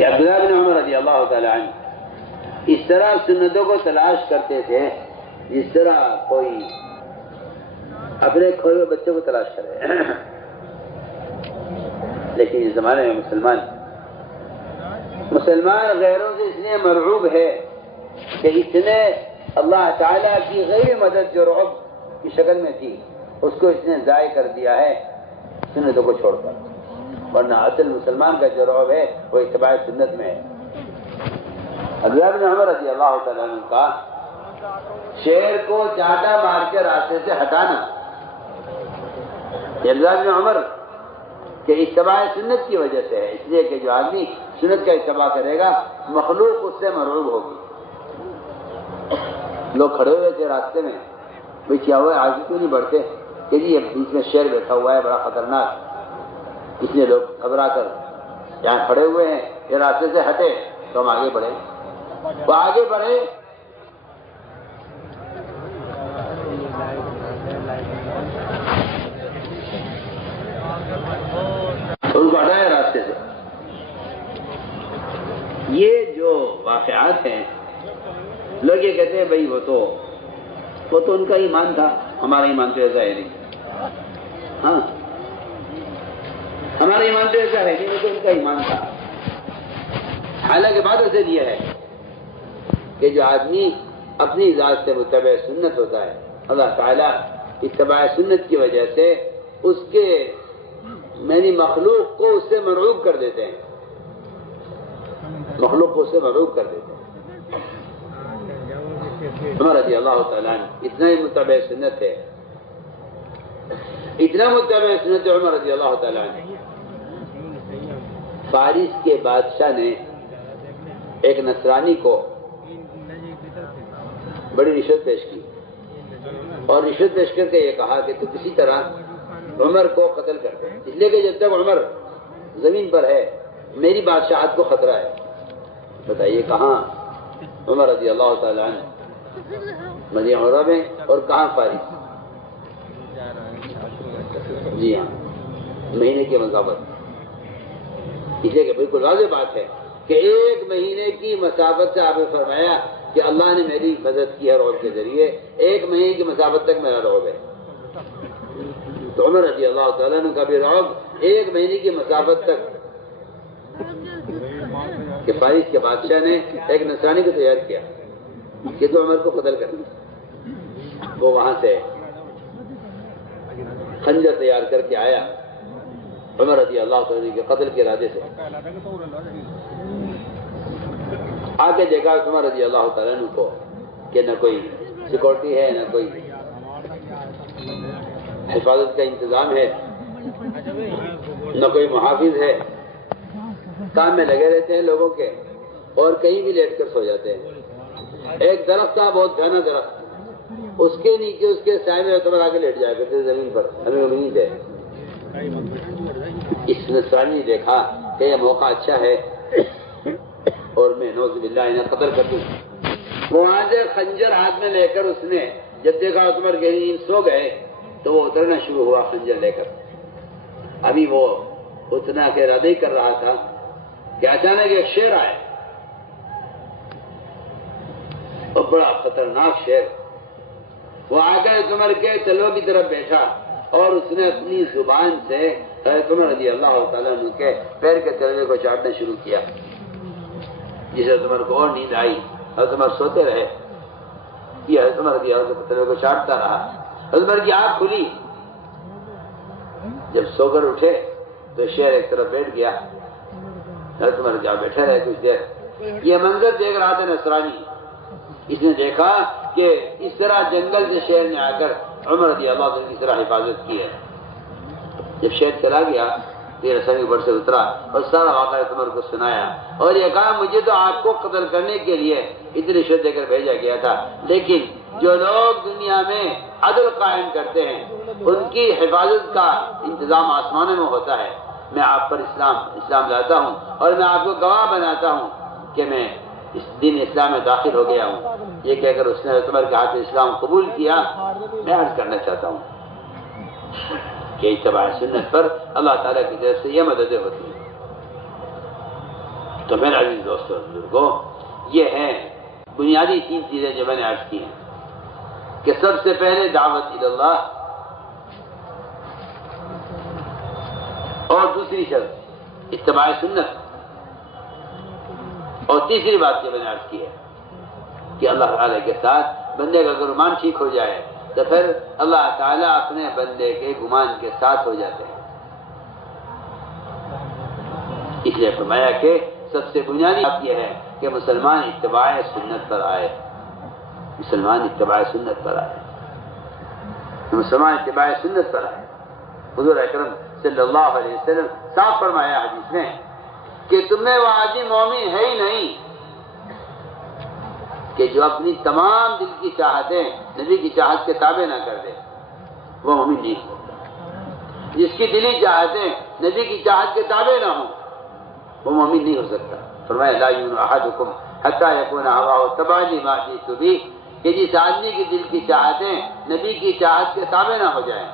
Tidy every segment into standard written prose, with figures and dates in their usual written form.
کہ عبداللہ بن عمر رضی اللہ تعالی عنہ اس طرح سنتوں کو تلاش کرتے تھے جس طرح کوئی اپنے کھوئے ہوئے بچوں کو تلاش کرے. لیکن اس زمانے میں مسلمان غیروں سے اس لیے مرعوب ہے کہ اس نے اللہ تعالیٰ کی غیر مدد جو رعب کی شکل میں تھی اس کو اس نے ضائع کر دیا ہے سنتوں کو چھوڑ کر. ورنہ اصل مسلمان کا جو رعب ہے وہ اتباع سنت میں ہے. عبداللہ بن عمر رضی اللہ تعالیٰ عنہ کا شیر کو چاٹا مار کے راستے سے ہٹانا، عبداللہ بن عمر کہ اتباع سنت کی وجہ سے ہے، اس لیے کہ جو آدمی سنت کا اتباع کرے گا مخلوق اس سے مرعوب ہوگی. لوگ کھڑے ہوئے تھے راستے میں، بھئی کیا ہوا ہے آگے کیوں نہیں بڑھتے؟ کہ جی بیچ میں شیر بیٹھا ہوا ہے بڑا خطرناک. اس لیے لوگ گھبرا کر یہاں کھڑے ہوئے ہیں، یہ راستے سے ہٹے تو ہم آگے بڑھے. وہ آگے بڑھے ان کو ہٹایا راستے سے. یہ جو واقعات ہیں لوگ یہ کہتے ہیں بھائی وہ تو ان کا ایمان تھا، ہمارا ایمان تو ایسا ہے نہیں. ہاں ہمارا ایمان تو ایسا ہے نہیں، وہ تو ان کا ایمان تھا. حالانکہ بات ایسے یہ ہے کہ جو آدمی اپنی ذات سے متبع سنت ہوتا ہے اللہ تعالیٰ اتباع سنت کی وجہ سے اس کے مخلوق کو اس سے مرعوب کر دیتے ہیں، مخلوق کو اس سے مرعوب کر دیتے ہیں. عمر رضی اللہ تعالیٰ عنہ اتنا ہی متبع سنت ہے، اتنا متبع سنت ہے عمر رضی اللہ تعالیٰ عنہ. فارس کے بادشاہ نے ایک نصرانی کو بڑی رشوت پیش کی اور رشوت پیش کر کے یہ کہا کہ تو کسی طرح عمر کو قتل کر دے، اس لیے کہ جب تک عمر زمین پر ہے میری بادشاہت کو خطرہ ہے. بتائیے کہاں عمر رضی اللہ تعالیٰ عنہ مدینہ منورہ میں اور کہاں فارس؟ جی ہاں مہینے کی مسافت. اس لیے کہ بالکل واضح بات ہے کہ ایک مہینے کی مسافت سے آپ نے فرمایا کہ اللہ نے میری مدد کی ہے رعب کے ذریعے، ایک مہینے کی مسافت تک میرا رعب ہے. تو عمر رضی اللہ تعالیٰ عنہ کا بھی رعب ایک مہینے کی مسافت تک کہ فارس کے بادشاہ نے ایک نصرانی کو تیار کیا کہ تو عمر کو قتل کر. وہ وہاں سے خنجر تیار کر کے آیا عمر رضی اللہ تعالیٰ کے قتل کے ارادے سے. آگے دیکھا عمر رضی اللہ تعالیٰ عنہ کو کہ نہ کوئی سیکورٹی ہے، نہ کوئی حفاظت کا انتظام ہے، نہ کوئی محافظ ہے. کام میں لگے رہتے ہیں لوگوں کے اور کہیں بھی لیٹ کر سو جاتے ہیں. ایک درخت تھا بہت گھنا درخت، اس کے نیچے اس کے سائے میں عمر آگے لیٹ جایا کرتے زمین پر. ہمیں امید ہے اس نصرانی نے دیکھا کہ یہ موقع اچھا ہے اور میں نعوذ باللہ انہیں قتل کر دوں. وہاں سے خنجر ہاتھ میں لے کر اس نے جب دیکھا عمر کے نیند سو گئے تو وہ اترنا شروع ہوا خنجر لے کر. ابھی وہ اتنا کے ارادہ ہی کر رہا تھا کہ اچانک ایک شیر آئے اور بڑا خطرناک شیر. وہ آ کر عمر کے تلووں کی طرف بیٹھا اور اس نے اپنی زبان سے حضرت عمر رضی اللہ تعالیٰ عنہ کے پیر کے تلوے کو چاٹنا شروع کیا. جس حضرت عمر کو اور نیند آئی، حضرت عمر سوتے رہے، یہ حضرت عمر رضی اللہ کے تلوے کو چاٹتا رہا. حضرت عمر کی آنکھ کھلی، جب سو کر اٹھے تو شیر ایک طرف بیٹھ گیا. حضرت عمر جہاں بیٹھے رہے کچھ دیر. یہ منظر دیکھ رہا تھا نصرانی. اس نے دیکھا کہ اس طرح جنگل سے شیر نے آ کر عمر رضی اللہ عنہ کی طرح حفاظت کی ہے. جب شیر چلا گیا یہ نصرانی اوپر سے اترا اور سارا واقعہ عمر کو سنایا اور یہ کہا مجھے تو آپ کو قتل کرنے کے لیے اتنی رشوت دے کر بھیجا گیا تھا، لیکن جو لوگ دنیا میں عدل قائم کرتے ہیں ان کی حفاظت کا انتظام آسمانوں میں ہوتا ہے. میں آپ پر اسلام لاتا ہوں اور میں آپ کو گواہ بناتا ہوں کہ میں اس دین اسلام میں داخل ہو گیا ہوں. یہ کہہ کر اس نے عمر کے ہاتھ اسلام قبول کیا. میں عرض کرنا چاہتا ہوں کہ اتباع سنت پر اللہ تعالیٰ کی طرف سے یہ مددیں ہوتی ہیں. تو پھر عزیز دوستوں بزرگوں، یہ ہیں بنیادی 3 چیزیں جو میں نے عرض کی ہیں کہ سب سے پہلے دعوت اللہ، اور دوسری شرط اتباع سنت، اور تیسری بات جو میں نے عرض کی ہے کہ اللہ تعالیٰ کے ساتھ بندے کا گمان ٹھیک ہو جائے تو پھر اللہ تعالیٰ اپنے بندے کے گمان کے ساتھ ہو جاتے ہیں۔ اس لیے فرمایا کہ سب سے بنیادی بات یہ ہے کہ مسلمان اتباع سنت پر آئے، مسلمان اتباع سنت پر آئے، مسلمان اتباع سنت پر آئے۔ حضور اکرم صلی اللہ علیہ وسلم صاف فرمایا حدیث میں کہ تمہیں وہ آدمی مومن ہے ہی نہیں کہ جو اپنی تمام دل کی چاہتیں نبی کی چاہت کے تابع نہ کر دے، وہ مومن نہیں ہوتا۔ جس کی دلی چاہتیں نبی کی چاہت کے تابع نہ ہوں، وہ مومن نہیں ہو سکتا۔ فرمایا لا یؤمن احدکم حتی یکون ہواہ تبعا لما جئت بہ، کہ جس آدمی کی دل کی چاہتیں نبی کی چاہت کے تابع نہ ہو جائیں،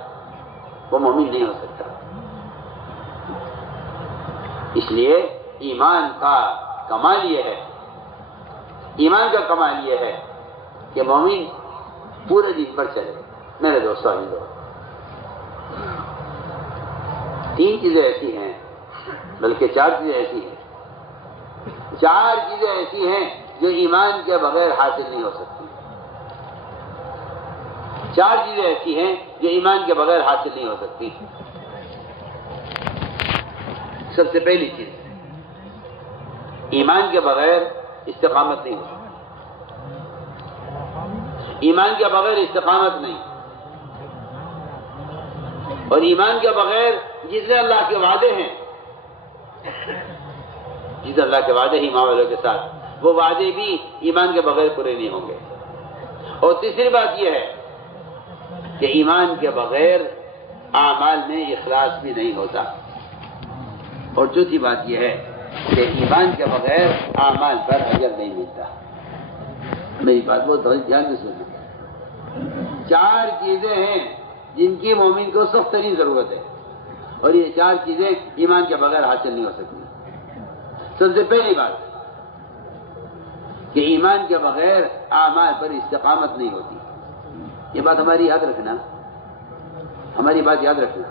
وہ مومن نہیں ہو سکتا۔ اس لیے ایمان کا کمال یہ ہے، ایمان کا کمال یہ ہے کہ مومن پورے دن پر چلے۔ میرے دوستوں، 3 چیزیں ایسی ہیں، بلکہ 4 چیزیں ایسی ہیں، 4 چیزیں ایسی ہیں جو ایمان کے بغیر حاصل نہیں ہو سکتی۔ 4 چیزیں ایسی ہیں جو ایمان کے بغیر حاصل نہیں ہو سکتی۔ سب سے پہلی چیز، ایمان کے بغیر استقامت نہیں ہو سکتی۔ ایمان کے بغیر استقامت نہیں، اور ایمان کے بغیر جتنے اللہ کے وعدے ہیں، جتنے اللہ کے وعدے ہیں ایمان والوں کے ساتھ، وہ وعدے بھی ایمان کے بغیر پورے نہیں ہوں گے۔ اور تیسری بات یہ ہے کہ ایمان کے بغیر اعمال میں اخلاص بھی نہیں ہوتا۔ اور چوتھی بات یہ ہے کہ ایمان کے بغیر اعمال پر اجر نہیں ملتا۔ میری بات بہت دھیان سے سننا۔ 4 چیزیں ہیں جن کی مومن کو سخت ترین ضرورت ہے، اور یہ 4 چیزیں ایمان کے بغیر حاصل نہیں ہو سکتی۔ سب سے پہلی بات کہ ایمان کے بغیر اعمال پر استقامت نہیں ہوتی۔ یہ بات ہماری یاد رکھنا، ہماری بات یاد رکھنا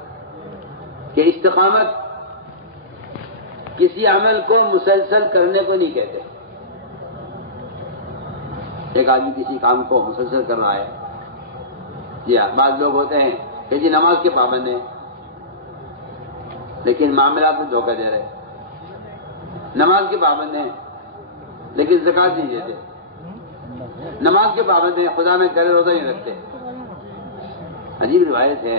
کہ استقامت کسی عمل کو مسلسل کرنے کو نہیں کہتے۔ ایک آدمی کسی کام کو مسلسل کر رہا ہے، جی ہاں، بعض لوگ ہوتے ہیں کہ جی نماز کے پابند ہیں لیکن معاملات میں دھوکہ دے رہے، نماز کے پابند ہیں لیکن زکوٰۃ نہیں دیتے، نماز کے پابند ہیں خدا میں کرے روزہ نہیں رکھتے۔ عجیب روایت ہے،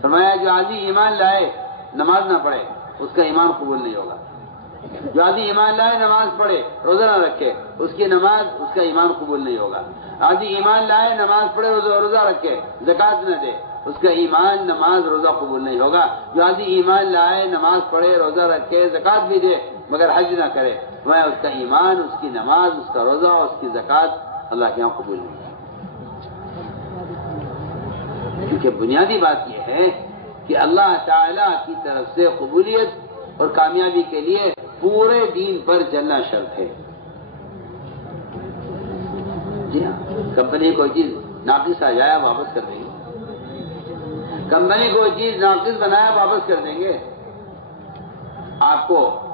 فرمایا جو آدمی ایمان لائے نماز نہ پڑھے اس کا ایمان قبول نہیں ہوگا، جو آدمی ایمان لائے نماز پڑھے روزہ نہ رکھے اس کی نماز، اس کا ایمان قبول نہیں ہوگا۔ آدمی ایمان لائے نماز پڑھے روزہ رکھے زکوٰۃ نہ دے اس کا ایمان، نماز، روزہ قبول نہیں ہوگا۔ جو آدمی ایمان لائے نماز پڑھے روزہ رکھے زکوٰۃ بھی دے مگر حج نہ کرے، وہ اس کا ایمان، اس کی نماز، اس کا روزہ، اس کی زکوٰۃ اللہ کے یہاں قبول نہیں ہے۔ کیونکہ بنیادی بات یہ ہے کہ اللہ تعالیٰ کی طرف سے قبولیت اور کامیابی کے لیے پورے دین پر چلنا شرط ہے۔ جی ہاں، کمپنی کوئی چیز ناقص آ جائے واپس کر دیں گے، کمپنی کوئی چیز ناقص بنایا واپس کر دیں گے۔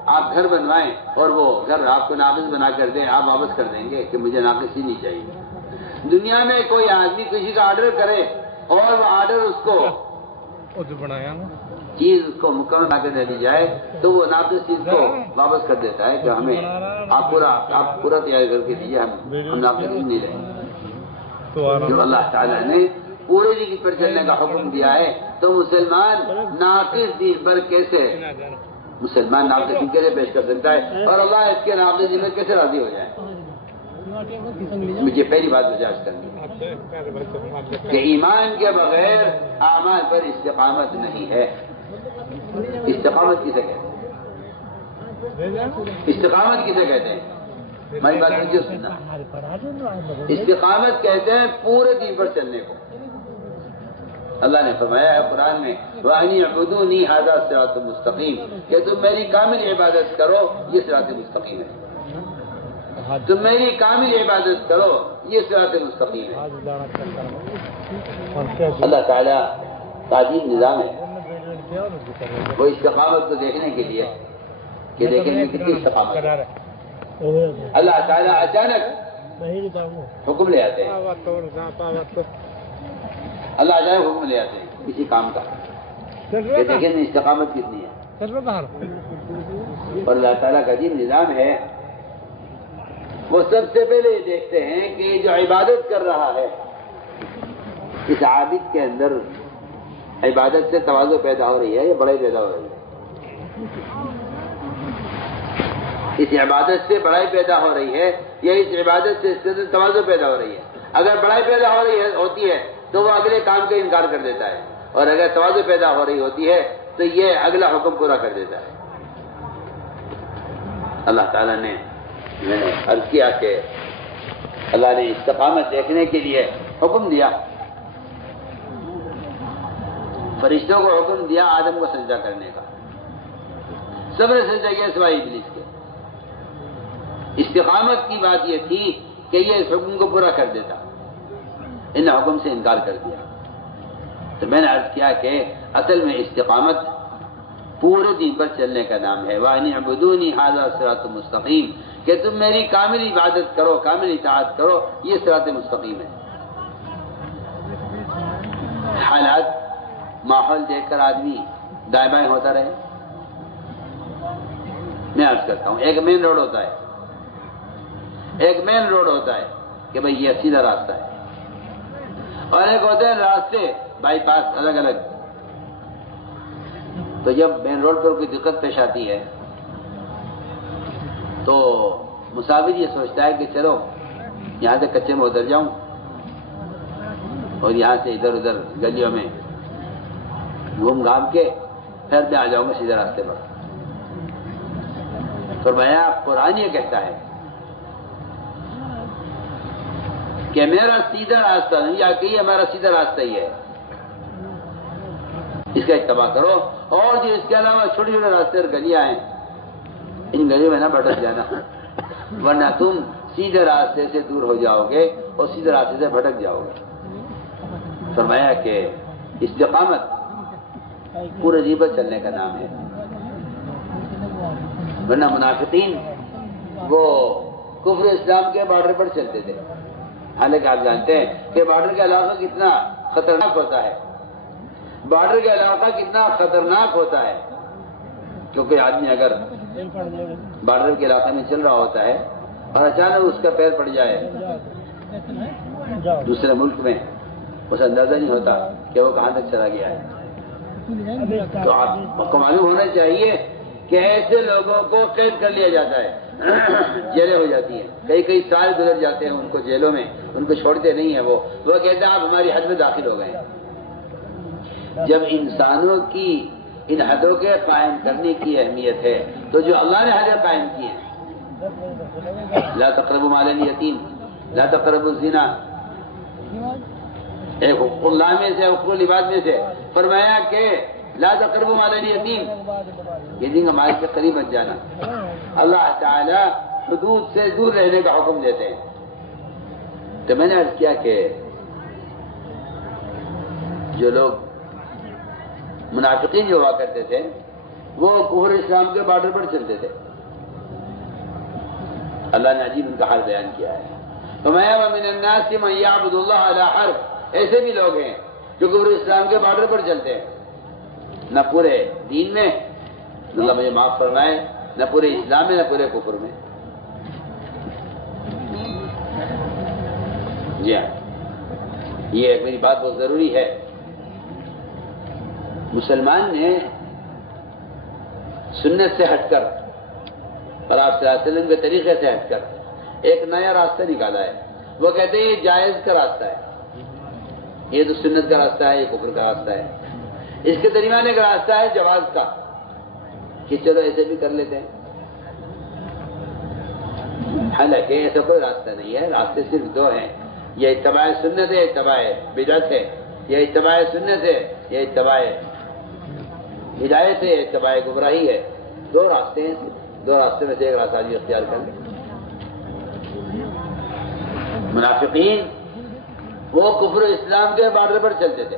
آپ گھر بنوائیں اور وہ گھر آپ کو ناقص بنا کر دیں، آپ واپس کر دیں گے کہ مجھے ناقص ہی نہیں چاہیے۔ دنیا میں کوئی آدمی کسی کا آرڈر کرے اور وہ آرڈر اس کو چیز اس کو مکمل بنا کے دے دی جائے تو وہ ناقص چیز کو واپس کر دیتا ہے کہ ہمیں آپ پورا تیاری کر کے دیجیے، ہم ناقص نہیں لیں گے۔ جو اللہ تعالیٰ نے پورے دین پر چلنے کا حکم دیا ہے تو مسلمان ناقص دین پر کیسے پیش کر سکتا ہے، اور اللہ اس کے ناقص دین میں کیسے راضی ہو جائے؟ مجھے پہلی بات وضاحت کرنی کہ ایمان کے بغیر اعمال پر استقامت نہیں ہے۔ استقامت کسے کہتے ہیں؟ استقامت کسے کہتے ہیں؟ ہماری بات مجھے سننا، استقامت کہتے ہیں پورے دین پر چلنے کو۔ اللہ نے فرمایا ہے قرآن میں وَأَنِ اعْبُدُونِي هَذَا صِرَاطٌ مُسْتَقِيمٌ کہ تم میری کامل عبادت کرو، یہ صراط مستقیم ہے. تم میری کامل عبادت کرو، یہ صراط مستقیم ہے. اللہ تعالیٰ کا عجیب نظام ہے. وہ استقامت کو دیکھنے کے لیے کہ دیکھیں گے کتنی استقامت ہے. اللہ تعالیٰ اچانک حکم لے آتے ہیں. اللہ اچانک حکم لے آتے ہیں کسی کام کا کہ دیکھیں گے استقامت کتنی ہے. اور اللہ تعالیٰ کا عجیب نظام ہے. وہ سب سے پہلے یہ دیکھتے ہیں کہ جو عبادت کر رہا ہے اس عابد کے اندر عبادت سے تواضع پیدا ہو رہی ہے یا بڑائی پیدا ہو رہی ہے. اس عبادت سے بڑائی پیدا ہو رہی ہے یا اس عبادت سے اس کے اندر تواضع پیدا ہو رہی ہے. اگر بڑائی پیدا ہو رہی ہوتی ہے تو وہ اگلے کام کا انکار کر دیتا ہے، اور اگر تواضع پیدا ہو رہی ہوتی ہے تو یہ اگلا حکم پورا کر دیتا ہے. اللہ تعالیٰ نے میں نے عرض کیا کہ اللہ نے استقامت دیکھنے کے لیے حکم دیا، فرشتوں کو حکم دیا آدم کو سجدہ کرنے کا. سب نے سجدہ کیا سوائے ابلیس کے. استقامت کی بات یہ تھی کہ یہ اس حکم کو پورا کر دیتا، ان حکم سے انکار کر دیا. تو میں نے عرض کیا کہ اصل میں استقامت پورے دین پر چلنے کا نام ہے. وَأَنِ اعْبُدُونِي هَذَا صِرَاطٌ مُسْتَقِيمٌ کہ تم میری کامل عبادت کرو، کامل اطاعت کرو، یہ صراط مستقیم ہے. حالات ماحول دیکھ کر آدمی دائیں بائیں ہوتا رہے. میں عرض کرتا ہوں ایک مین روڈ ہوتا ہے، ایک مین روڈ ہوتا ہے کہ بھئی یہ سیدھا راستہ ہے، اور ایک ہوتے ہیں راستے بائی پاس الگ الگ. تو جب مین روڈ پر کوئی دقت پیش آتی ہے تو مسافر یہ سوچتا ہے کہ چلو یہاں سے کچے میں اتر جاؤں اور یہاں سے ادھر ادھر گلیوں میں گھوم گھام کے پھر میں آ جاؤں گا سیدھے راستے پر. فرمایا قرآن یہ کہتا ہے کہ میرا سیدھا راستہ نہیں، یا کہ ہمارا سیدھا راستہ ہی ہے، اس کا اتباع کرو. اور جو اس کے علاوہ چھوٹے چھوٹے راستے اور گلیاں ہیں ان گلیوں میں نہ بھٹک جانا، ورنہ تم سیدھے راستے سے دور ہو جاؤ گے اور سیدھے راستے سے بھٹک جاؤ گے. فرمایا کہ استقامت پورے دین پر چلنے کا نام ہے. ورنہ منافقین وہ کفر اسلام کے بارڈر پر چلتے تھے، حالانکہ آپ جانتے ہیں کہ بارڈر کا علاقہ کتنا خطرناک ہوتا ہے. بارڈر کا علاقہ کتنا خطرناک ہوتا ہے، کیونکہ آدمی اگر بارڈر کے علاقے میں چل رہا ہوتا ہے اور اچانک اس کا پیر پڑ جائے دوسرے ملک میں، اسے اندازہ نہیں ہوتا کہ وہ کہاں تک چلا گیا ہے. تو آپ کو معلوم ہونا چاہیے کہ ایسے لوگوں کو قید کر لیا جاتا ہے، جیلیں ہو جاتی ہیں، کئی سال گزر جاتے ہیں ان کو جیلوں میں، ان کو چھوڑتے نہیں ہیں. وہ کہتے ہیں آپ ہماری حد میں داخل ہو گئے. جب انسانوں کی ان حدوں کے قائم کرنے کی اہمیت ہے تو جو اللہ نے حدیں قائم کی ہیں، لا تقربوا مال الیتیم، لا تقربوا الزنا، ایک حقوق اللہ میں سے، حقوق العباد میں سے فرمایا کہ لا تقربوا مال الیتیم، یتیم کا مال کے قریب مت جانا. اللہ تعالی حدود سے دور رہنے کا حکم دیتے ہیں. تو میں نے عرض کیا کہ جو لوگ منافقین جو ہوا کرتے تھے وہ کفر اسلام کے بارڈر پر چلتے تھے. اللہ نے عجیب ان کا حال بیان کیا ہے. فرمایا وَمِنَ النَّاسِ مَن يَعْبُدُ اللَّهَ عَلَى حَرْفٍ، ایسے بھی لوگ ہیں جو کفر اسلام کے بارڈر پر چلتے ہیں، نہ پورے دین میں، اللہ مجھے معاف فرمائے، نہ پورے اسلام میں، نہ پورے کفر میں. جی ہاں، یہ میری بات بہت ضروری ہے. مسلمان نے سنت سے ہٹ کر اور آپ صلی اللہ علیہ وسلم کے طریقے سے ہٹ کر ایک نیا راستہ نکالا ہے. وہ کہتے ہیں یہ جائز کا راستہ ہے، یہ تو سنت کا راستہ ہے، یہ کفر کا راستہ ہے. اس کے درمیان ایک راستہ ہے جواز کا، کہ چلو ایسے بھی کر لیتے ہیں. حالانکہ ایسا کوئی راستہ نہیں ہے، راستے صرف دو ہیں، یہ اتباع سنت ہے، اتباع بدعت ہے. یہ اتباع سنت ہے، یہ اتباع ہدایت ہے، اتباع گمراہی ہے. دو راستے ہیں، دو راستے میں سے ایک راستہ آدمی اختیار کر لے. منافقین وہ کفر و اسلام کے بارڈر پر چلتے تھے.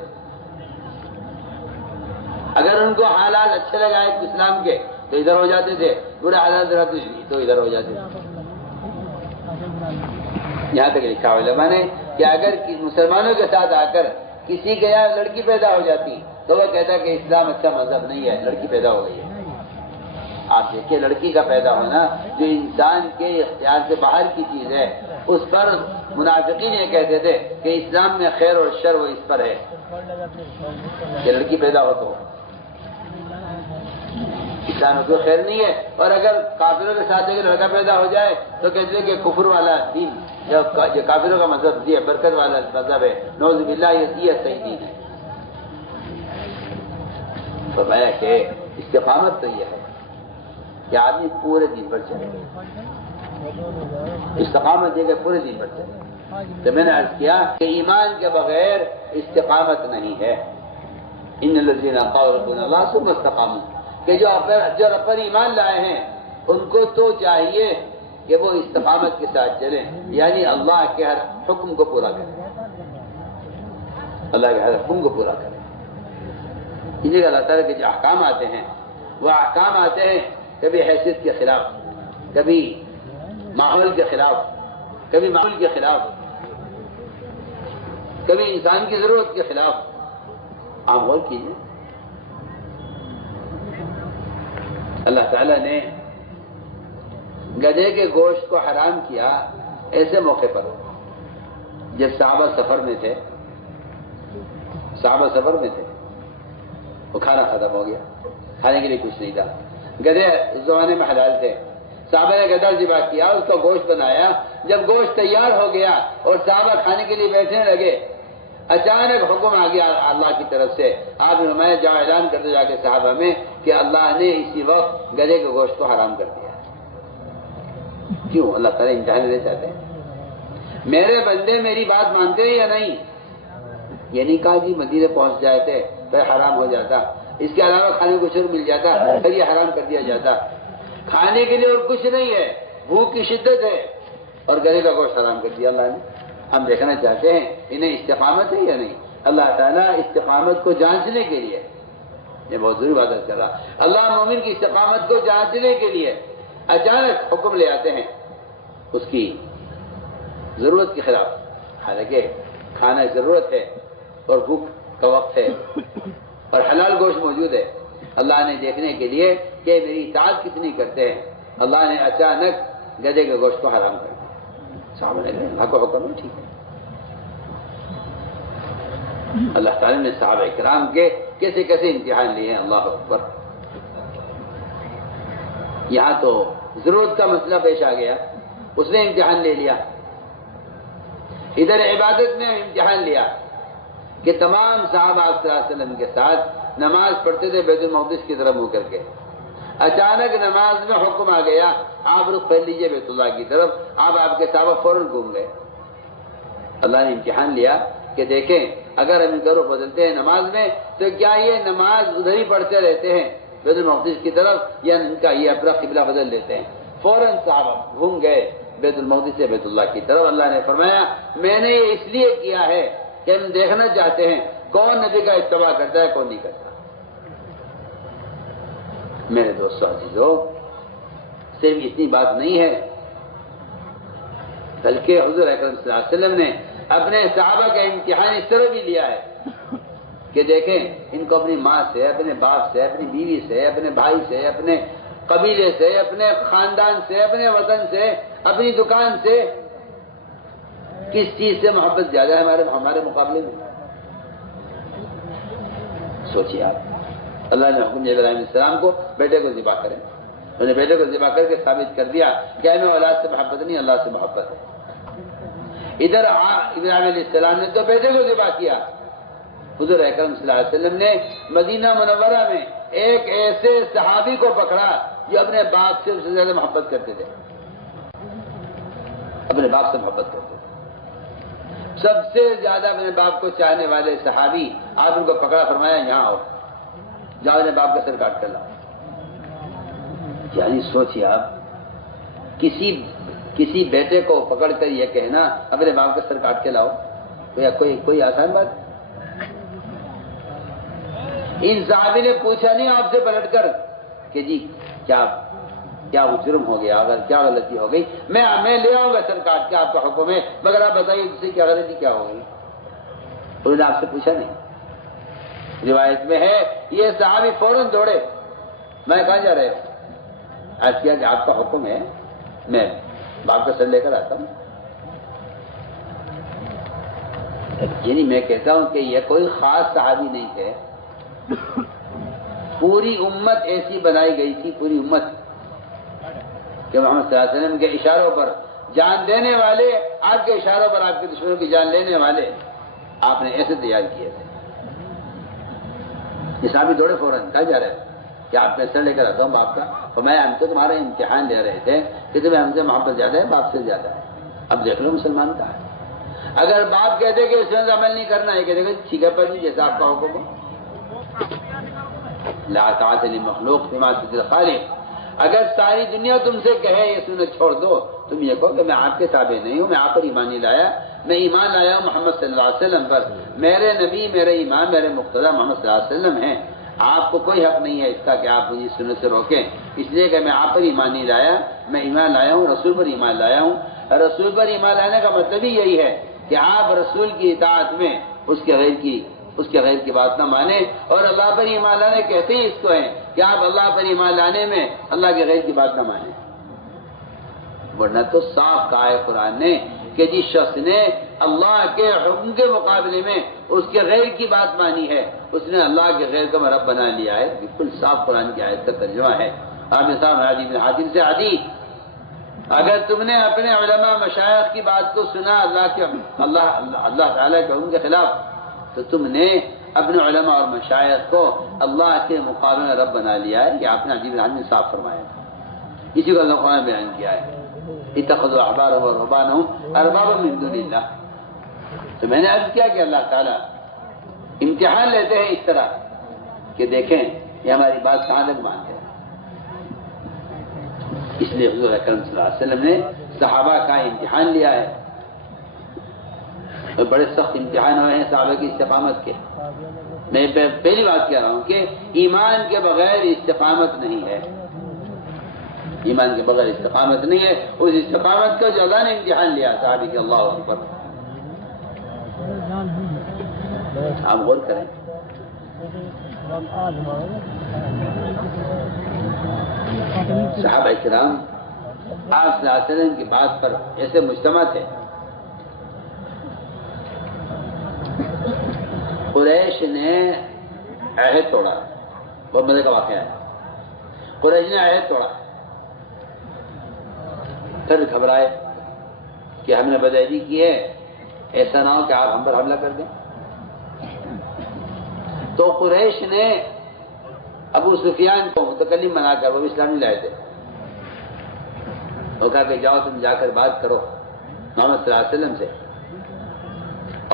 اگر ان کو حالات اچھے لگائے اسلام کے تو ادھر ہو جاتے تھے، برے حالات رہتے تو ادھر ہو جاتے تھے. یہاں تک لکھا علماء نے کہ اگر مسلمانوں کے ساتھ آ کر کسی کے یہاں لڑکی پیدا ہو جاتی تو وہ کہتا کہ اسلام اچھا مذہب نہیں ہے، لڑکی پیدا ہو گئی ہے. آپ دیکھیں لڑکی کا پیدا ہونا جو انسان کے اختیار سے باہر کی چیز ہے، اس پر منافقین یہ کہتے تھے کہ اسلام میں خیر اور شر وہ اس پر ہے کہ لڑکی پیدا ہو تو انسان کو خیر نہیں ہے. اور اگر کافروں کے ساتھ اگر لڑکا پیدا ہو جائے تو کہتے ہیں کہ کفر والا دین جو کافروں کا مذہب یہ برکت والا مذہب ہے، نعوذ باللہ یہ صحیح دین ہے. فرمایا کہ استقامت تو یہ ہے کہ آدمی پورے دین پر چلے. استقامت یہ کہ پورے دین پر چلے. تو میں نے عرض کیا کہ ایمان کے بغیر استقامت نہیں ہے. ان الذین قالوا ربنا اللہ ثم استقاموا، کہ جو پر ایمان لائے ہیں ان کو تو چاہیے کہ وہ استقامت کے ساتھ چلیں، یعنی اللہ کے ہر حکم کو پورا کریں، اللہ کے ہر حکم کو پورا کریں. اس لیے اللہ تعالیٰ کے جو احکام آتے ہیں وہ احکام آتے ہیں کبھی حیثیت کے خلاف، کبھی ماحول کے خلاف، کبھی ماحول کے خلاف، کبھی انسان کی ضرورت کے خلاف. آپ غور کیجیے اللہ تعالیٰ نے گدھے کے گوشت کو حرام کیا ایسے موقع پر جب صحابہ سفر میں تھے. صحابہ سفر میں تھے، وہ کھانا ختم ہو گیا، کھانے کے لیے کچھ نہیں تھا. گدھے اس زمانے میں حلال تھے. صحابہ نے گدھا ذبح کیا، اس کا گوشت بنایا. جب گوشت تیار ہو گیا اور صحابہ کھانے کے لیے بیٹھنے لگے، اچانک حکم آ گیا اللہ کی طرف سے. آپ ہمیں جاؤ اعلان کر دو جا کے صحابہ میں کہ اللہ نے اسی وقت گدھے کے گوشت کو حرام کر دیا. کیوں؟ اللہ تعالیٰ امتحان لینا چاہتے ہیں. میرے بندے میری بات مانتے ہیں یا نہیں؟ یہ نہیں کہا جی مدینے پہنچ جائے تھے پھر حرام ہو جاتا، اس کے علاوہ کھانے کو شروع مل جاتا پھر یہ حرام کر دیا جاتا. کھانے کے لیے اور کچھ نہیں ہے، بھوک کی شدت ہے اور گدھے کا گوشت حرام کر دیا اللہ نے. ہم دیکھنا چاہتے ہیں انہیں استقامت ہے یا نہیں. اللہ تعالیٰ استقامت کو جانچنے کے لیے، یہ بہت ضروری بات کر رہا، اللہ مومن کی استقامت کو جانچنے کے لیے اچانک حکم لے آتے ہیں اس کی ضرورت کے خلاف. حالانکہ کھانا ضرورت ہے اور بھوک کا وقت ہے اور حلال گوشت موجود ہے. اللہ نے دیکھنے کے لیے کہ میری اطاعت کتنی کرتے ہیں، اللہ نے اچانک گدھے کے گوشت کو حرام کر دیا. صحابہ نے کہا اللہ کو حکم ہے، ٹھیک ہے. اللہ تعالیٰ نے صحابہ کرام کے کیسے کیسے امتحان لیے ہیں. اللہ اکبر. یہاں تو ضرورت کا مسئلہ پیش آ گیا، اس نے امتحان لے لیا. ادھر عبادت میں امتحان لیا کہ تمام صحابہ صلی اللہ علیہ وسلم کے ساتھ نماز پڑھتے تھے بیت المقدس کی طرف منہ کر کے. اچانک نماز میں حکم آ گیا آپ رخ پھیر لیجئے بیت اللہ کی طرف. آپ کے صحابہ فوراً گھوم گئے. اللہ نے امتحان لیا کہ دیکھیں اگر ہم ان کا رخ بدلتے ہیں نماز میں تو کیا یہ نماز ادھر ہی پڑھتے رہتے ہیں بیت المقدس کی طرف یا ان کا یہ اپنا قبلہ بدل لیتے ہیں. فوراً صحابہ گھوم گئے بیت المقدس سے بیت اللہ کی طرف. اللہ نے فرمایا میں نے یہ اس لیے کیا ہے کہ ہم دیکھنا چاہتے ہیں کون نبی کا اتباع کرتا ہے کون نہیں کرتا. میرے دوستو عزیزو، صرف اتنی بات نہیں ہے بلکہ حضور اکرم صلی اللہ علیہ وسلم نے اپنے صحابہ کا امتحان اس طرح بھی لیا ہے کہ دیکھیں ان کو اپنی ماں سے، اپنے باپ سے، اپنی بیوی سے، اپنے بھائی سے، اپنے قبیلے سے، اپنے خاندان سے، اپنے وطن سے، اپنی دکان سے کس چیز سے محبت زیادہ ہے ہمارے مقابلے میں؟ سوچیے آپ. اللہ نے حکم دیا ابراہیم علیہ السلام کو بیٹے کو ذبح کریں. انہوں نے بیٹے کو ذبح کر کے ثابت کر دیا کہ ہمیں اولاد سے محبت نہیں اللہ سے محبت ہے. ادھر ابراہیم علیہ السلام نے تو بیٹے کو ذبح کیا. حضور اکرم صلی اللہ علیہ وسلم نے مدینہ منورہ میں ایک ایسے صحابی کو پکڑا جو اپنے باپ سے اس سے زیادہ محبت کرتے تھے، اپنے باپ سے محبت کرتے تھے. سب سے زیادہ اپنے باپ کو چاہنے والے صحابی، آپ ان کو پکڑا، فرمایا یہاں آؤ، جاؤ اپنے باپ کا سر کاٹ کر لاؤ۔ یعنی سوچیے آپ، کسی بیٹے کو پکڑ کر یہ کہنا اپنے باپ کا سر کاٹ کے لاؤ، کوئی آسان بات؟ ان صحابی نے پوچھا نہیں آپ سے پلٹ کر کہ جی کیا جرم ہو گیا، اگر کیا غلطی ہو گئی، میں لے آؤں گا سر کاٹ کے، آپ کا حکم ہے، مگر آپ بتائیے دوسری کیا غلطی کیا ہو گئی؟ انہوں نے آپ سے پوچھا نہیں۔ روایت میں ہے یہ صحابی فوراً دوڑے، میں کہاں جا رہے ہیں؟ آج کیا کہ آپ کا حکم ہے، میں باپ کا سر لے کر آتا ہوں۔ یعنی میں کہتا ہوں کہ یہ کوئی خاص صحابی نہیں تھے، پوری امت ایسی بنائی گئی تھی، پوری امت کہ محمد صلی اللہ علیہ وسلم کے اشاروں پر جان دینے والے، آپ کے اشاروں پر آپ کے دشمنوں کی جان لینے والے آپ نے ایسے تیار کیے تھے۔ یہ صحابی دوڑے فوراً، کہا جا رہا ہے کہ آپ کا سر لے کر آتا ہوں باپ کا، اور میں ہم تو تمہارا امتحان لے رہے تھے کہ تمہیں ہم سے محبت زیادہ ہے، باپ سے زیادہ ہے۔ اب دیکھ لو مسلمان کا ہے، اگر باپ کہتے کہ اس میں عمل نہیں کرنا ہے، کہتے کہ ٹھیک ہے پر جی جیسا آپ کا حکم ہو، لا طاعۃ لمخلوق فی معصیۃ الخالق۔ اگر ساری دنیا تم سے کہے یہ سنت چھوڑ دو، تم یہ کہو کہ میں آپ کے تابع نہیں ہوں، میں آپ پر ایمان نہیں لایا، میں ایمان لایا ہوں محمد صلی اللہ علیہ وسلم پر، میرے نبی، میرے ایمان، میرے مقتدی محمد صلی اللہ علیہ وسلم ہیں، آپ کو کوئی حق نہیں ہے اس کا کہ آپ مجھے سنت سے روکیں، اس لیے کہ میں آپ پر ایمان نہیں لایا، میں ایمان لایا ہوں، رسول پر ایمان لایا ہوں۔ رسول پر ایمان لانے کا مطلب ہی یہی ہے کہ آپ رسول کی اطاعت میں اس کے غیر کی بات نہ مانیں، اور اللہ پر ایمان لانے کہتے ہی اس کو ہیں کہ آپ اللہ پر ایمان لانے میں اللہ کے غیر کی بات نہ مانیں، ورنہ تو صاف کہا ہے قرآن نے کہ جس شخص نے اللہ کے حکم کے مقابلے میں اس کے غیر کی بات مانی ہے، اس نے اللہ کے غیر کا رب بنا لیا ہے۔ بالکل صاف قرآن کی آیت کا ترجمہ ہے۔ آپ نے صاحب عدی بن حاتم سے، عدی اگر تم نے اپنے علماء مشائخ کی بات کو سنا اللہ تعالیٰ کے حکم کے خلاف، تو تم نے اپنے علماء اور مشائخ کو اللہ کے مقابلے میں رب بنا لیا ہے۔ یہ آپ نے عدی بن حاتم نے صاف فرمایا، اسی کو اللہ قرآن بیان کیا ہے، اتخذوا احبارهم ورهبانهم اربابا من دون اللہ۔ تو میں نے عرض کیا کہ اللہ تعالیٰ امتحان لیتے ہیں اس طرح کہ دیکھیں یہ ہماری بات کہاں تک مانتے ہیں۔ اس لیے حضور اکرم صلی اللہ علیہ وسلم نے صحابہ کا امتحان لیا ہے، اور بڑے سخت امتحان ہوئے ہیں صحابہ کی استقامت کے۔ میں پہلی بات کہہ رہا ہوں کہ ایمان کے بغیر استقامت نہیں ہے، ایمان کے بغیر استقامت نہیں ہے۔ اس استقامت کا جو اللہ نے امتحان لیا صحابی کے، اللہ اکبر، آپ غور کریں۔ صحابہ کرام آپ صلی اللہ علیہ وسلم کی بات پر ایسے مجتمع تھے۔ قریش نے عہد توڑا، بہت مزے کا واقعہ ہے، قریش نے عہد توڑا، پھر گھبرائے کہ ہم نے بدعہدی کی ہے، ایسا نہ ہو کہ آپ ہم پر حملہ کر دیں۔ تو قریش نے ابو سفیان کو متکلم بنا کر، وہ اسلام نہیں لائے تھے، وہ کہا کہ جاؤ تم جا کر بات کرو محمد صلی اللہ علیہ وسلم سے،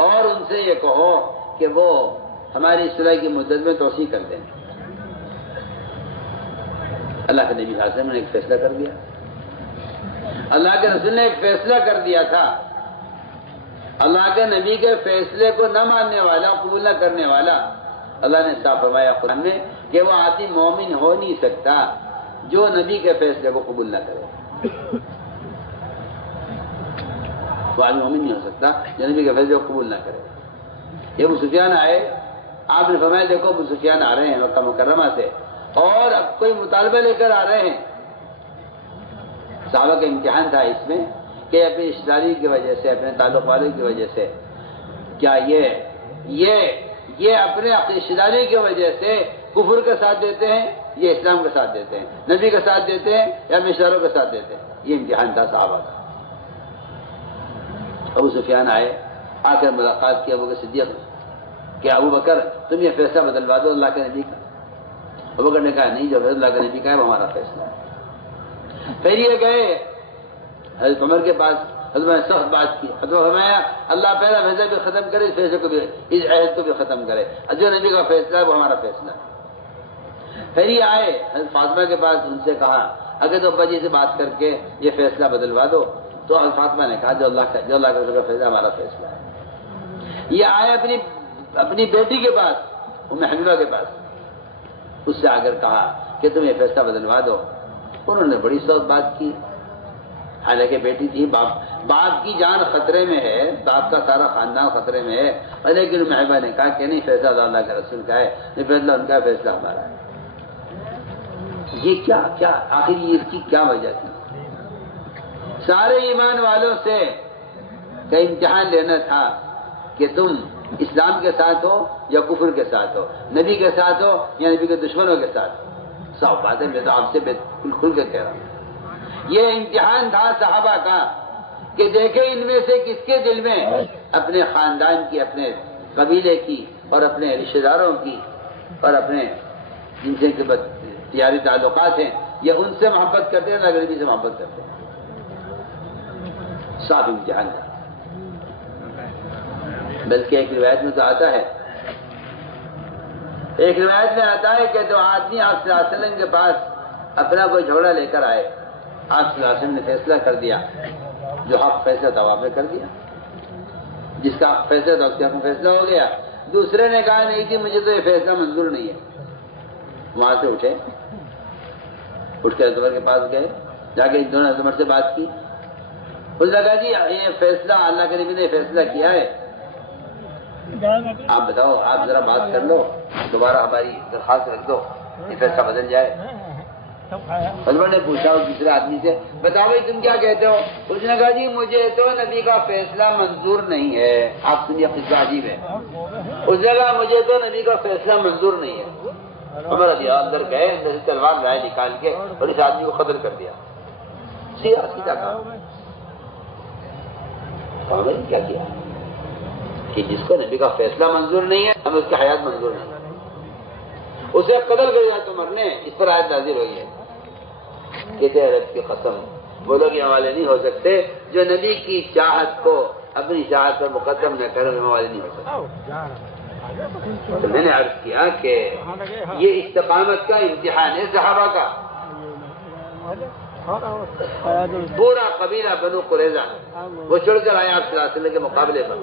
اور ان سے یہ کہو کہ وہ ہماری صلح کی مدت میں توسیع کر دیں۔ اللہ کے نبی صلی اللہ علیہ وسلم نے ایک فیصلہ کر دیا، اللہ کے رسول نے ایک فیصلہ کر دیا تھا۔ اللہ کے نبی کے فیصلے کو نہ ماننے والا، قبول نہ کرنے والا، اللہ نے صاف فرمایا قرآن میں کہ وہ آدمی مومن ہو نہیں سکتا جو نبی کے فیصلے کو قبول نہ کرے۔ وہ آدمی مومن نہیں ہو سکتا جو نبی کے فیصلے کو قبول نہ کرے۔ یہ ابو سفیان آئے، آپ نے فرمایا دیکھو ابو سفیان آ رہے ہیں مکہ مکرمہ سے، اور اب کوئی مطالبہ لے کر آ رہے ہیں۔ صحابہ کا امتحان تھا اس میں کہ اپنی رشتہ داری کی وجہ سے، اپنے تعلق والوں کی وجہ سے، کیا یہ اپنے رشتہ داری کی وجہ سے کفر کا ساتھ دیتے ہیں یا اسلام کا ساتھ دیتے ہیں، نبی کا ساتھ دیتے ہیں یا مشروں کا ساتھ دیتے ہیں۔ یہ امتحان تھا صحابہ کا۔ ابو سفیان آئے، آ کر ملاقات کی ابو بکر صدیق کہ ابو بکر تم یہ فیصلہ بدلوا دو اللہ کے نبی کا۔ ابو بکر نے کہا نہیں، جو اللہ کے نبی کا ہے وہ ہمارا فیصلہ ہے۔ پھر یہ گئے حضرت عمر کے پاس حضرت نے سخت بات کی، حضرت فرمایا اللہ پہلا فیصلہ بھی ختم کرے، اس فیصلے کو بھی، اس عہد کو بھی ختم کرے، جو نبی کا فیصلہ ہے وہ ہمارا فیصلہ ہے۔ پھر یہ آئے حضرت فاطمہ کے پاس، ان سے کہا اگر تو ابا جی سے بات کر کے یہ فیصلہ بدلوا دو، تو حضرت فاطمہ نے کہا جو اللہ کا رسول کا فیصلہ ہمارا فیصلہ ہے۔ یہ آئے اپنی بیٹی کے پاس، ام حبیبہ کے پاس، اس سے آ کر کہا کہ تم یہ فیصلہ بدلوا دو۔ انہوں نے بڑی سخت بات کی، حالانکہ بیٹی تھی، باپ کی جان خطرے میں ہے، باپ کا سارا خاندان خطرے میں ہے، لیکن ام حبیبہ نے کہا کہ نہیں، فیصلہ اللہ کے رسول کا ہے، یہ فیصلہ ان کا، فیصلہ ہمارا ہے۔ یہ کیا آخر اس کی کیا وجہ تھی؟ سارے ایمان والوں سے کا امتحان لینا تھا کہ تم اسلام کے ساتھ ہو یا کفر کے ساتھ ہو، نبی کے ساتھ ہو یا نبی کے دشمنوں کے ساتھ ہو۔ صاف بات ہے، میں تو آپ سے کھل کے کہہ رہا ہوں، یہ امتحان تھا صحابہ کا کہ دیکھیں ان میں سے کس کے دل میں اپنے خاندان کی، اپنے قبیلے کی اور اپنے رشتہ داروں کی اور اپنے جن سے تجاری تعلقات ہیں، یہ ان سے محبت کرتے ہیں، نبی سے محبت کرتے ہیں۔ صاف امتحان تھا۔ بلکہ ایک روایت میں تو آتا ہے، ایک روایت میں آتا ہے کہ جو آدمی آپ صلی اللہ علیہ وسلم کے پاس اپنا کوئی جھگڑا لے کر آئے، آپ صلی اللہ علیہ وسلم نے فیصلہ کر دیا، جو حق فیصلہ تھا وہ آپ نے کر دیا، جس کا حق فیصلہ تھا اس کا فیصلہ ہو گیا۔ دوسرے نے کہا نہیں جی مجھے تو یہ فیصلہ منظور نہیں ہے، وہاں سے اٹھے، اٹھ کے عمر کے پاس گئے، جا کے دونوں عمر سے بات کی، اس نے کہا جی یہ فیصلہ اللہ کے نبی نے فیصلہ کیا ہے، آپ بتاؤ، آپ ذرا بات کر لو، دوبارہ ہماری درخواست رکھ دو، یہ فیصلہ بدل جائے۔ حضرت نے پوچھا اس دوسرے آدمی سے، بتاؤ بھائی تم کیا کہتے ہو؟ اس نے کہا جی مجھے تو نبی کا فیصلہ منظور نہیں ہے۔ آپ سنیے قصہ عجیب ہے، اس نے کہا مجھے تو نبی کا فیصلہ منظور نہیں ہے۔ عمر رضی اللہ اندر گئے، اندر سے تلوار رائے نکال کے اور اس آدمی کو قتل کر دیا، سیدھا کہا کیا کیا کہ جس کو نبی کا فیصلہ منظور نہیں ہے ہمیں اس کی حیات منظور نہیں ہے، اسے قتل کر دیا عمر نے۔ اس پر آیت نازل ہوئی ہے، کہتے ہیں رب کی قسم وہ لوگ حوالے نہیں ہو سکتے جو نبی کی چاہت کو اپنی چاہت پر مقدم نہ کرے، حوالے نہیں ہو سکتے۔ تو میں نے عرض کیا کہ یہ استقامت کا امتحان ہے صحابہ کا۔ پورا قبیلہ بنو قریظہ وہ چڑھ کر آیا آپ صلی اللہ علیہ وسلم کے مقابلے پر،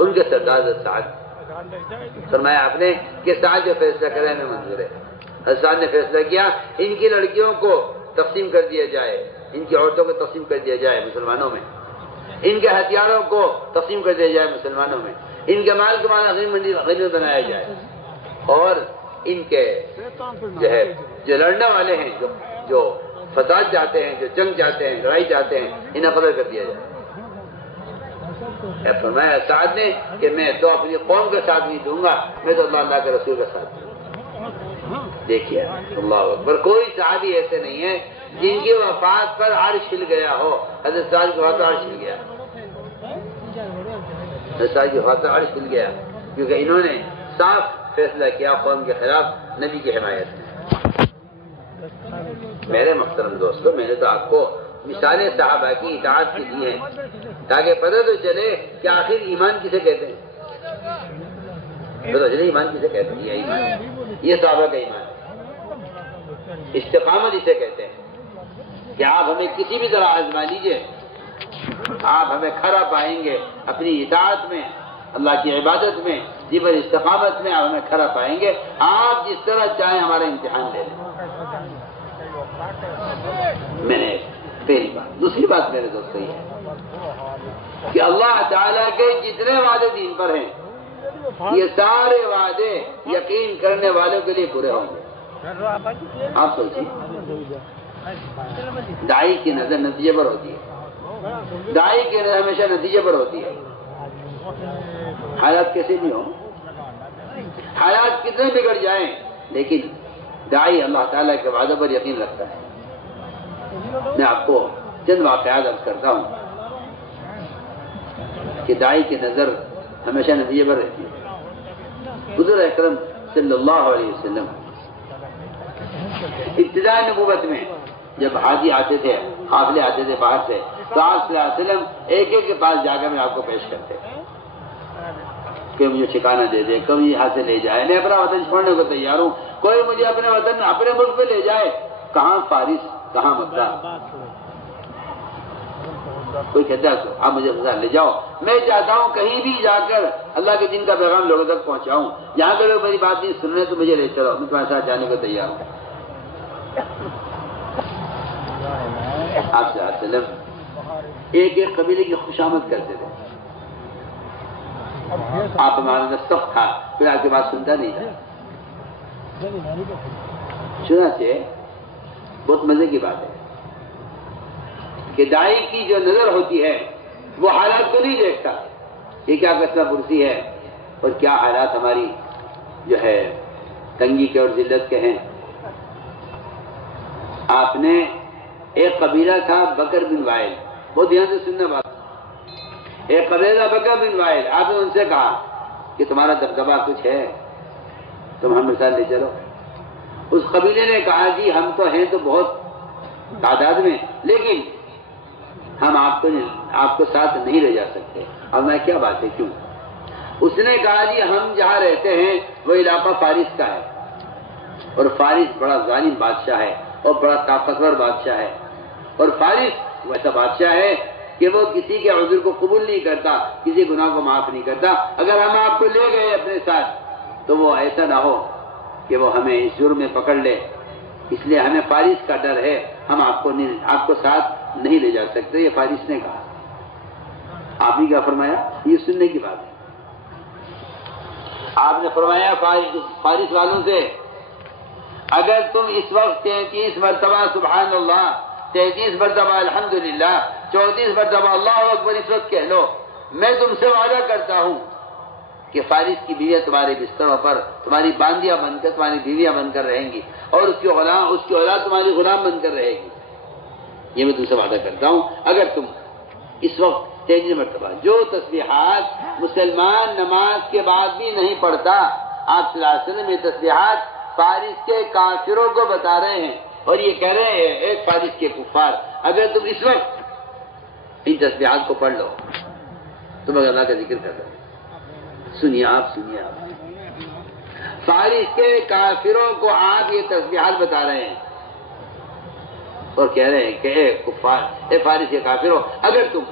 ان کے سردار سعد، فرمایا آپ نے کہ سعد جو فیصلہ کرے ہمیں منظور ہے۔ سعد نے فیصلہ کیا ان کی لڑکیوں کو تقسیم کر دیا جائے، ان کی عورتوں کو تقسیم کر دیا جائے مسلمانوں میں، ان کے ہتھیاروں کو تقسیم کر دیا جائے مسلمانوں میں، ان کے مال کو غنیمت بنایا جائے، اور ان کے جو لڑنے والے ہیں، جو فساد چاہتے ہیں، جو جنگ چاہتے ہیں، لڑائی چاہتے ہیں، انہیں قتل کر دیا جائے۔ فرمایا سعد نے کہ میں تو اپنی قوم کے ساتھ نہیں دوں گا، میں تو اللہ کے رسول کے ساتھ دوں گا۔ دیکھیے اللہ اکبر، کوئی صحابی ایسے نہیں ہے جن کی وفات پر عرش ہل گیا ہو۔ حضرت سعد کی وفات پر عرش ہل گیا، حضرت سعد کی وفات پر عرش ہل گیا، کیونکہ انہوں نے صاف فیصلہ کیا قوم کے خلاف نبی کی حمایت میں۔ میرے محترم دوستو، میں نے تو آپ کو مثالیں صحابہ کی اطاعت کی دی ہیں تاکہ پتہ تو چلے کہ آخر ایمان کسے کہتے ہیں، پتہ چلے ایمان کسے کہتے ہیں۔ یہ ایمان، یہ صحابہ کا ایمان ہے، استقامت اسے کہتے ہیں کہ آپ ہمیں کسی بھی طرح آزما لیجئے، آپ ہمیں کھڑا پائیں گے اپنی اطاعت میں، اللہ کی عبادت میں، جی پر استقامت میں آپ ہمیں کھڑا پائیں گے، آپ جس طرح چاہیں ہمارا امتحان لے لیں۔ میں نے پہلی بات، دوسری بات میرے دوستو یہ ہے کہ اللہ تعالیٰ کے جتنے وعدے دین پر ہیں یہ سارے وعدے یقین کرنے والوں کے لیے پورے ہوں گے۔ آپ سوچیے، داعی کی نظر نتیجے پر ہوتی ہے، داعی کی نظر ہمیشہ نتیجے پر ہوتی ہے۔ حالات کیسے بھی ہوں، حالات کتنے بگڑ جائیں، لیکن داعی اللہ تعالیٰ کے وعدے پر یقین رکھتا ہے۔ میں آپ کو چند واقعات عرض کرتا ہوں کہ داعی کی نظر ہمیشہ نتیجے پر رہتی ہے۔ حضور اکرم صلی اللہ علیہ وسلم ابتدائی نبوت میں جب حاجی آتے تھے قافلے آتے تھے باہر سے، تو آپ صلی اللہ علیہ وسلم ایک ایک کے پاس جا کر میں آپ کو پیش کرتے کہ مجھے ٹھکانہ دے دے، کبھی یہاں سے لے جائے، میں اپنا وطن چھوڑنے کو تیار ہوں، کوئی مجھے اپنے وطن اپنے ملک پہ لے جائے، کہاں فارس کہاں مکہ، کوئی کہتا ہے آپ مجھے لے جاؤ، میں چاہتا ہوں کہیں بھی جا کر اللہ کے دین کا پیغام لوگوں تک پہنچاؤں، جہاں کے لوگ میری بات نہیں سن رہے تو مجھے لے چلو، میں تمہارے ساتھ جانے کو تیار ہوں۔ آپ صلی اللہ علیہ وسلم ایک ایک قبیلے کی خوشامد کرتے تھے، آپ ہمارا سخت تھا، پھر آپ کی بات سنتا نہیں تھا۔ چنانچہ بہت مزے کی بات ہے کہ دائی کی جو نظر ہوتی ہے وہ حالات کو نہیں دیکھتا، یہ کیا کثرت پرسی ہے اور کیا حالات ہماری جو ہے تنگی کے اور ذلت کے ہیں۔ آپ نے ایک قبیلہ تھا بکر بن وائل، بہت دھیان سے سننا بات، ایک قبیلہ بکر بن وائل، آپ نے ان سے کہا کہ تمہارا دبدبہ کچھ ہے، تم ہم مثال لے چلو۔ اس قبیلے نے کہا جی ہم تو ہیں تو بہت تعداد میں، لیکن ہم آپ کو ساتھ نہیں لے جا سکتے۔ اب میں کیا بات ہے، کیوں؟ اس نے کہا جی ہم جہاں رہتے ہیں وہ علاقہ فارس کا ہے، اور فارس بڑا ظالم بادشاہ ہے اور بڑا طاقتور بادشاہ ہے، اور فارس ویسا بادشاہ ہے کہ وہ کسی کے عذر کو قبول نہیں کرتا، کسی گناہ کو معاف نہیں کرتا۔ اگر ہم آپ کو لے گئے اپنے ساتھ تو وہ ایسا نہ ہو کہ وہ ہمیں اس جرم میں پکڑ لے، اس لیے ہمیں فارس کا ڈر ہے، ہم آپ کو ساتھ نہیں لے جا سکتے۔ یہ فارس نے کہا، آپ نے کیا فرمایا؟ یہ سننے کی بات ہے۔ آپ نے فرمایا فارس والوں سے اگر تم اس وقت 33 مرتبہ سبحان اللہ، 33 مرتبہ الحمدللہ، 34 مرتبہ اللہ اکبر اس وقت کہہ لو، میں تم سے وعدہ کرتا ہوں کہ فارس کی بیویاں تمہارے بستروں پر تمہاری باندیاں بن کر، تمہاری بیویاں بن کر رہیں گی، اور اس کی اولاد تمہاری غلام بن کر رہے گی۔ یہ میں تم سے وعدہ کرتا ہوں اگر تم اس وقت 33 مرتبہ، جو تسبیحات مسلمان نماز کے بعد بھی نہیں پڑھتا، آپ صلی اللہ علیہ وسلم یہ تسبیحات فارس کے کافروں کو بتا رہے ہیں، اور یہ کہہ رہے ہیں ایک فارس کے کفار اگر تم اس وقت ان تسبیحات کو پڑھ لو تم اگر اللہ کا ذکر کر رہے ہو۔ سنیے آپ فارس کے کافروں کو آپ یہ تسبیحات بتا رہے ہیں اور کہہ رہے ہیں کہ اے کفار، اے فارس کے کافروں، اگر تم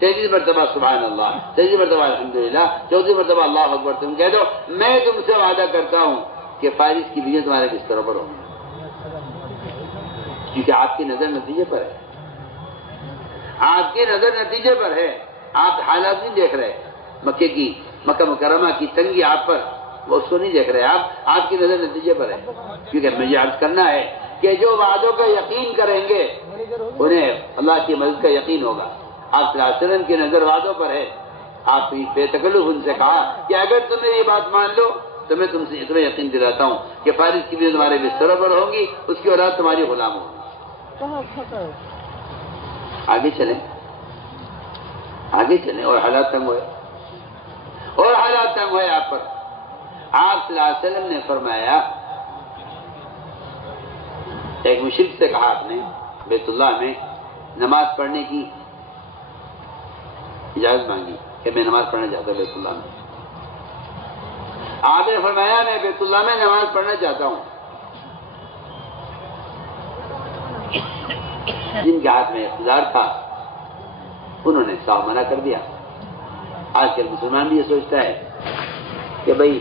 33 مرتبہ سبحان اللہ، 33 مرتبہ الحمدللہ، 34 مرتبہ اللہ اکبر تم کہہ دو، میں تم سے وعدہ کرتا ہوں کہ فارس کی بیویاں تمہارے بستروں پر ہوں، کیونکہ آپ کی نظر نتیجے پر ہے، آپ کی نظر نتیجے پر ہے، آپ حالات نہیں دیکھ رہے، مکہ مکرمہ کی تنگی آپ پر، وہ اس کو نہیں دیکھ رہے، آپ کی نظر نتیجے پر ہے، کیونکہ مجھے عرض کرنا ہے کہ جو وعدوں کا یقین کریں گے انہیں اللہ کی مدد کا یقین ہوگا۔ آپ صلی اللہ علیہ وسلم کی نظر وعدوں پر ہے، آپ بے تکلف ان سے کہا کہ اگر تمہیں یہ بات مان لو تو میں تمہیں یقین دلاتا ہوں کہ فارس کی بھی تمہارے بستروں پر ہوں گی، اس کی اولاد تمہاری غلام ہوگی۔ آگے چلیں اور حالات تنگ ہوئے آپ پر۔ آپ صلی اللہ علیہ وسلم نے فرمایا، ایک مشرک سے کہا آپ نے بیت اللہ میں نماز پڑھنے کی اجازت مانگی کہ میں نماز پڑھنا چاہتا ہوں بیت اللہ میں۔ آپ نے فرمایا میں بیت اللہ میں نماز پڑھنا چاہتا ہوں۔ جن کے ہاتھ میں اقتدار تھا انہوں نے صاف منع کر دیا۔ آج کل مسلمان بھی یہ سوچتا ہے کہ بھائی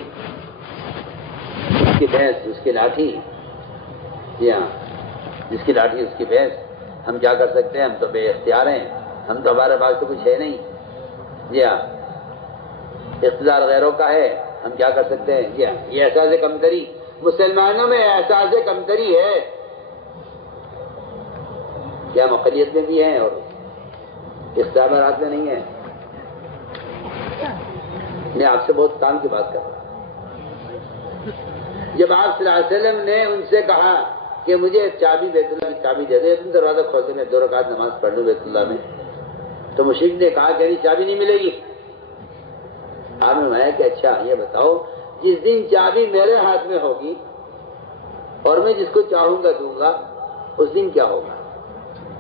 اس کی بھینس اس کی لاٹھی، جی ہاں جس کی لاٹھی اس کی بھینس، ہم کیا کر سکتے ہیں، ہم تو بے اختیار ہیں، ہم تو ہمارے پاس تو کچھ ہے نہیں، جی ہاں اقتدار غیروں کا ہے، ہم کیا کر سکتے ہیں، جی ہاں یہ احساس کمتری مسلمانوں میں احساس کمتری ہے، کیا مقلیت میں بھی ہیں اور اختیارات میں نہیں ہیں۔ میں آپ سے بہت کام کی بات کر رہا ہوں۔ جب آپ صلی اللہ علیہ وسلم نے ان سے کہا کہ مجھے چابی بیت اللہ کی چابی دے دے، تم دروازہ کھول کے میں 2 رکعت نماز پڑھ لوں بیت اللہ میں، تو مشرک نے کہا کہ چابی نہیں ملے گی۔ آپ نے فرمایا کہ اچھا یہ بتاؤ، جس دن چابی میرے ہاتھ میں ہوگی اور میں جس کو چاہوں گا دوں گا، اس دن کیا ہوگا؟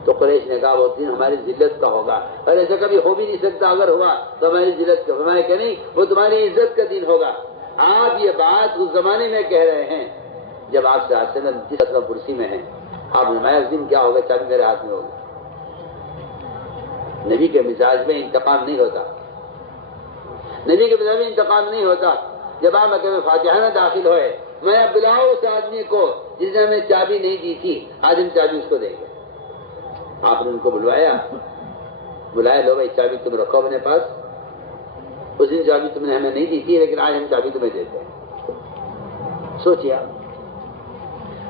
تو قریش نے کہا وہ دن ہماری ذلت کا ہوگا، اور ایسا کبھی ہو بھی نہیں سکتا، اگر ہوا تو ہماری ذلت کا، فرمایا کہ نہیں، وہ تمہاری عزت کا دن ہوگا۔ آپ یہ بات اس زمانے میں کہہ رہے ہیں جب آپ صلی اللہ علیہ وسلم جس اصل کرسی میں ہیں۔ آپ فرمایا اس دن کیا ہوگا؟ چابی میرے ہاتھ میں ہوگی۔ نبی کے مزاج میں انتقام نہیں ہوتا، نبی کے مزاج میں انتقام نہیں ہوتا۔ جب آپ مکہ فاتحہ میں داخل ہوئے، میں بلاؤ اس آدمی کو جس نے ہمیں چابی نہیں دی تھی، آج ہم چابی اس کو دیں گے۔ آپ نے ان کو بلایا، لو بھائی چابی تم رکھو اپنے پاس، اس دن چابی تم نے ہمیں نہیں دی تھی لیکن آج ہم چابی تمہیں دیتے ہیں۔ سوچیے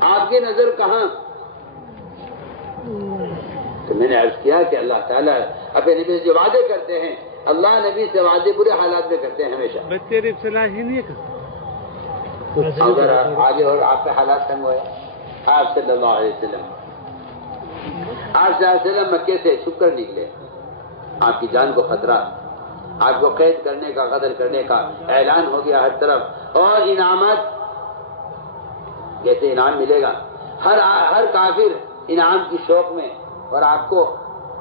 آپ کی نظر کہاں؟ تو میں نے عرض کیا کہ اللہ تعالیٰ اپنے نبی سے جو وعدے کرتے ہیں، اللہ نبی سے وعدے برے حالات میں کرتے ہیں ہمیشہ۔ اگر آگے اور آپ کے حالات تنگ ہوئے، آپ صلی اللہ علیہ وسلم مکے سے چھپ کر نکلے، آپ کی جان کو خطرہ، آپ کو قید کرنے کا، قتل کرنے کا اعلان ہو گیا ہر طرف، اور انعامات کیسے انعام ملے گا، ہر کافر انعام کی شوق میں، اور آپ کو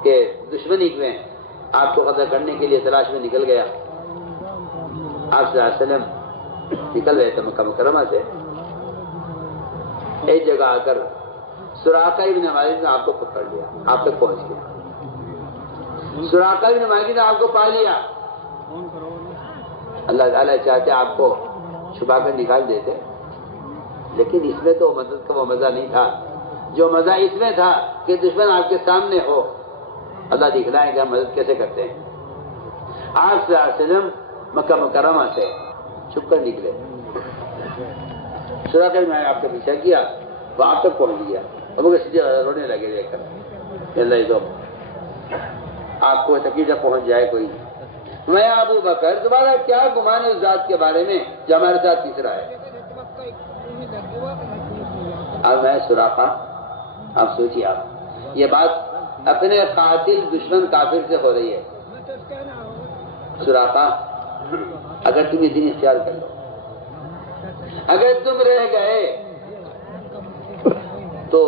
کہ دشمنی میں آپ کو قتل کرنے کے لیے تلاش میں نکل گیا۔ آپ صلی اللہ علیہ وسلم نکل رہے تھے مکہ مکرمہ سے، ایک جگہ آ کر سراقہ ابن مالک نے آپ کو پکڑ لیا، آپ تک پہنچ گیا۔ سراقہ ابن مالک نے آپ کو پا لیا۔ اللہ تعالیٰ چاہتے آپ کو چھپا کر نکال دیتے، لیکن اس میں تو مدد کا وہ مزہ نہیں تھا جو مزہ اس میں تھا کہ دشمن آپ کے سامنے ہو، اللہ دکھلائے کہ ہم مدد کیسے کرتے ہیں۔ آپ صلی اللہ علیہ وسلم مکہ مکرمہ سے چھپ کر نکلے، سراقہ میں آپ کا پیچھا کیا، وہ آپ تک پہنچ گیا، اب وہ سیدھے رونے لگے دیکھ کر، اللہ تو آپ کو تکلیف پہنچ جائے کوئی۔ میں ابو بکر تمہارا کیا گمان ہے اس ذات کے بارے میں جو ہمارے ساتھ تیسرا ہے؟ اب میں سراقہ، آپ سوچیے، آپ یہ بات اپنے قاتل دشمن کافر سے ہو رہی ہے۔ سراقہ اگر تم یہ دن اختیار کر لو، اگر تم رہ گئے تو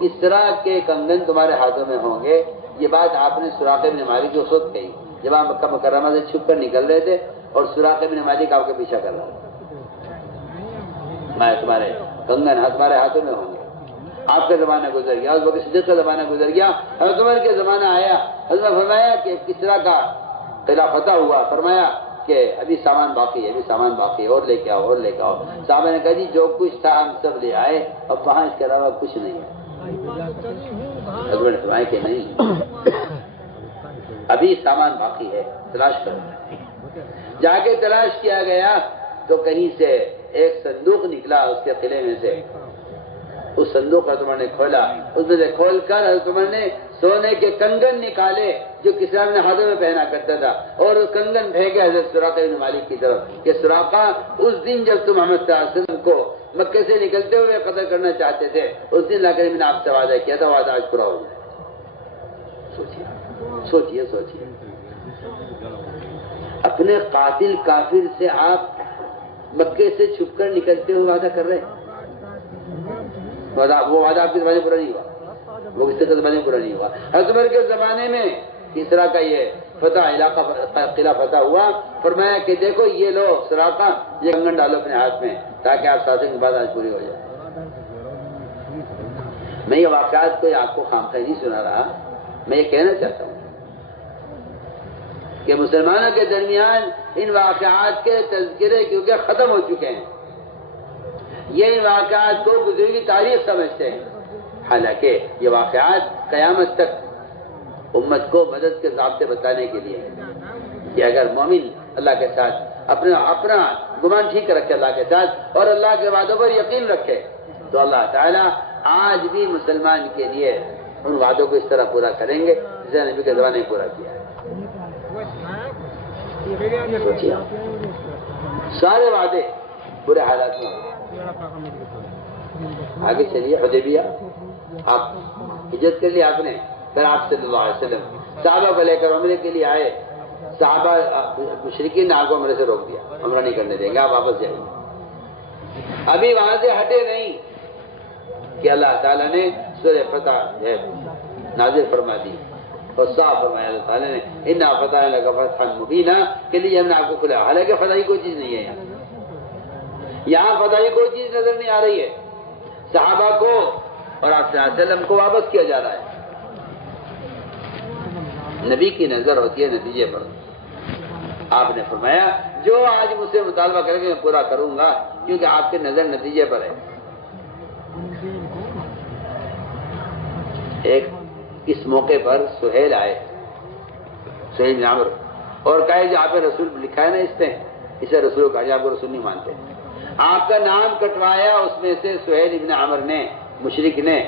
اس طرح کے کنگن تمہارے ہاتھوں میں ہوں گے۔ یہ بات آپ نے سراقہ بن مالک کو خود کہی جب آپ مکہ مکرمہ سے چھپ کر نکل رہے تھے اور سراقہ بن مالک آپ کے پیچھا کر رہا تھا، میں تمہارے کنگن تمہارے ہاتھوں میں ہوں گے۔ آپ کا زمانہ گزر گیا، اس وقت صدیق کا زمانہ گزر گیا، حضرت عمر کا زمانہ آیا۔ حضرت فرمایا کہ کس طرح کا قلعہ فتح ہوا، فرمایا کہ ابھی سامان باقی ہے، ابھی سامان باقی ہے، اور لے کے آؤ، اور لے کے آؤ۔ صحابہ نے کہا جی جو کچھ تھا ہم سب لے آئے، اب وہاں اس کے علاوہ کچھ نہیں ہے۔ حضرت نے فرمایا کہ نہیں، ابھی سامان باقی ہے، تلاش کرو۔ جا کے تلاش کیا گیا تو کہیں سے ایک صندوق نکلا اس کے قلعے میں سے۔ اس صندوق حضرت عمر نے کھولا، اس میں سے کھول کر حضرت عمر نے سونے کے کنگن نکالے جو کسی نے ہاتھوں میں پہنا کرتا تھا، اور وہ کنگن پھینکے حضرت سراقہ بن مالک کی طرف کہ سراقہ اس دن جب تم محمد صلی اللہ علیہ وسلم کو مکے سے نکلتے ہوئے قتل کرنا چاہتے تھے، اس دن لا کر میں نے آپ سے وعدہ کیا تھا، وعدہ آج پورا ہو جائے۔ سوچیے سوچیے، اپنے قاتل کافر سے آپ مکے سے چھپ کر نکلتے ہوئے وعدہ کر رہے ہیں۔ وہ وعدہ آپ کے زمانے میں پورا نہیں ہوا، وہ اس کے زمانے میں پورا نہیں ہوا۔ حضرت عمر کے زمانے میں اس طرح کا یہ فتح علاقہ قلعہ فتح ہوا، فرمایا کہ دیکھو یہ لو سراقہ، یہ کنگن ڈالو اپنے ہاتھ میں تاکہ آپ ساتھ کی بات آج پوری ہو جائے۔ میں یہ واقعات کوئی آپ کو خامخواہ نہیں سنا رہا، میں یہ کہنا چاہتا ہوں کہ مسلمانوں کے درمیان ان واقعات کے تذکرے کیونکہ ختم ہو چکے ہیں، یہ ان واقعات کو گزری تاریخ سمجھتے ہیں، حالانکہ یہ واقعات قیامت تک امت کو مدد کے ضابطے بتانے کے لیے کہ اگر مومن اللہ کے ساتھ اپنا گمان ٹھیک رکھے اللہ کے ساتھ اور اللہ کے وعدوں پر یقین رکھے تو اللہ تعالیٰ آج بھی مسلمان کے لیے ان وعدوں کو اس طرح پورا کریں گے جسے نبی کے زمانے میں پورا کیا ہے۔ سوچیے سارے وعدے برے حالات میں آگے چلیے۔ حدیبیہ آپ ہجرت کر لی آپ نے، پھر آپ صلی اللہ علیہ وسلم صحابہ کو لے کر عمرے کے لیے آئے، صحابہ مشرکین نے آپ کو عمرے سے روک دیا، عمرہ نہیں کرنے دیں گے، آپ واپس جائیں گے۔ ابھی وہاں سے ہٹے نہیں کہ اللہ تعالیٰ نے سورہ فتح نازل فرما دی اور صاف فرمایا اللہ تعالیٰ نے اِنَّا فَتَحْنَا لَكَ فَتْحًا مُبِينًا کے لیے ہم نے آپ کو کھلا. حالانکہ فتحی کوئی چیز نہیں ہے یہاں فتحی کوئی چیز نظر نہیں آ رہی ہے. صحابہ کو اور آپ صلی اللہ علیہ وسلم کو واپس کیا جا رہا ہے. نبی کی نظر ہوتی ہے نتیجے پر. آپ نے فرمایا جو آج مجھ سے مطالبہ کریں گے میں پورا کروں گا کیونکہ آپ کی نظر نتیجے پر ہے. ایک اس موقع پر سہیل آئے, سہیل بن عمرو, اور کہے جو آپ رسول لکھا ہے نا اس پہ, اسے رسول کہا جائے, آپ کو رسول نہیں مانتے. آپ کا نام کٹوایا اس میں سے سہیل بن عمرو نے, مشرک نے.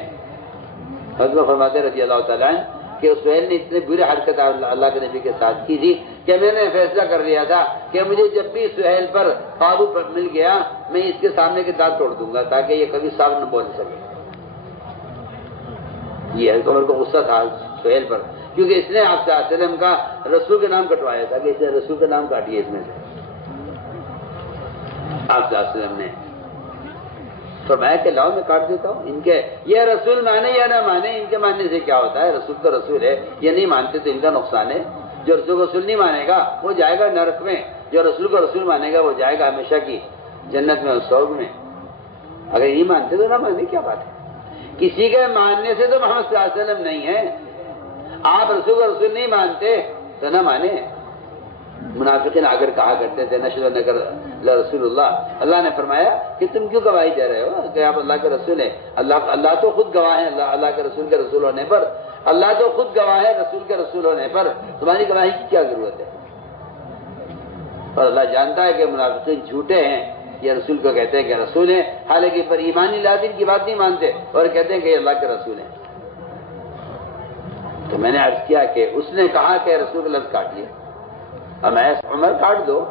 حضرت فرماتے رضی اللہ تعالیٰ عنہ کہ اس سہیل نے اتنے بری حرکت اللہ کے نبی کے ساتھ کی تھی کہ میں نے فیصلہ کر لیا تھا کہ مجھے جب بھی سہیل پر قابو مل گیا میں اس کے سامنے کے دانت توڑ دوں گا تاکہ یہ کبھی صاف نہ بول سکے. یہ حضرت عمر کو غصہ تھا سہیل پر کیونکہ اس نے آپ صلی اللہ علیہ وسلم کا رسول کا نام کٹوایا تھا کہ اس نے رسول کا نام کاٹیے اس میں سے. آپ صلی اللہ علیہ وسلم نے فرمایا کہ لاؤ میں کاٹ دیتا ہوں. ان کے یہ رسول مانے یا نہ مانے, ان کے ماننے سے کیا ہوتا ہے؟ رسول تو رسول ہے, یہ نہیں مانتے تو ان کا نقصان ہے. جو رسول کو رسول نہیں مانے گا وہ جائے گا نرک میں, جو رسول کو رسول مانے گا وہ جائے گا ہمیشہ کی جنت میں اور سوگ میں. اگر یہ مانتے تو نہ ماننے کیا بات ہے؟ کسی کے ماننے سے تو محمد صلی اللہ علیہ وسلم نہیں ہے. آپ رسول کو رسول نہیں مانتے تو نہ مانے. منافقین اگر کہا کرتے تھے نشهد انک لرسول اللہ, اللہ نے فرمایا کہ تم کیوں گواہی دے رہے ہو کہ آپ اللہ کے رسول ہیں؟ اللہ تو خود گواہ ہے اللہ کے رسول کے رسول ہونے پر. اللہ تو خود گواہ ہے رسول کے رسول ہونے پر, تمہاری گواہی کی کیا ضرورت ہے؟ اور اللہ جانتا ہے کہ منافقین جھوٹے ہیں, یہ رسول کو کہتے ہیں کہ رسول ہیں حالانکہ پر ایمانی لازم کی بات نہیں مانتے اور کہتے ہیں کہ یہ اللہ کے رسول ہیں. تو میں نے عرض کیا کہ اس نے کہا کہ رسول کا لفظ کاٹ لیا. اب میں عمر کاٹ دو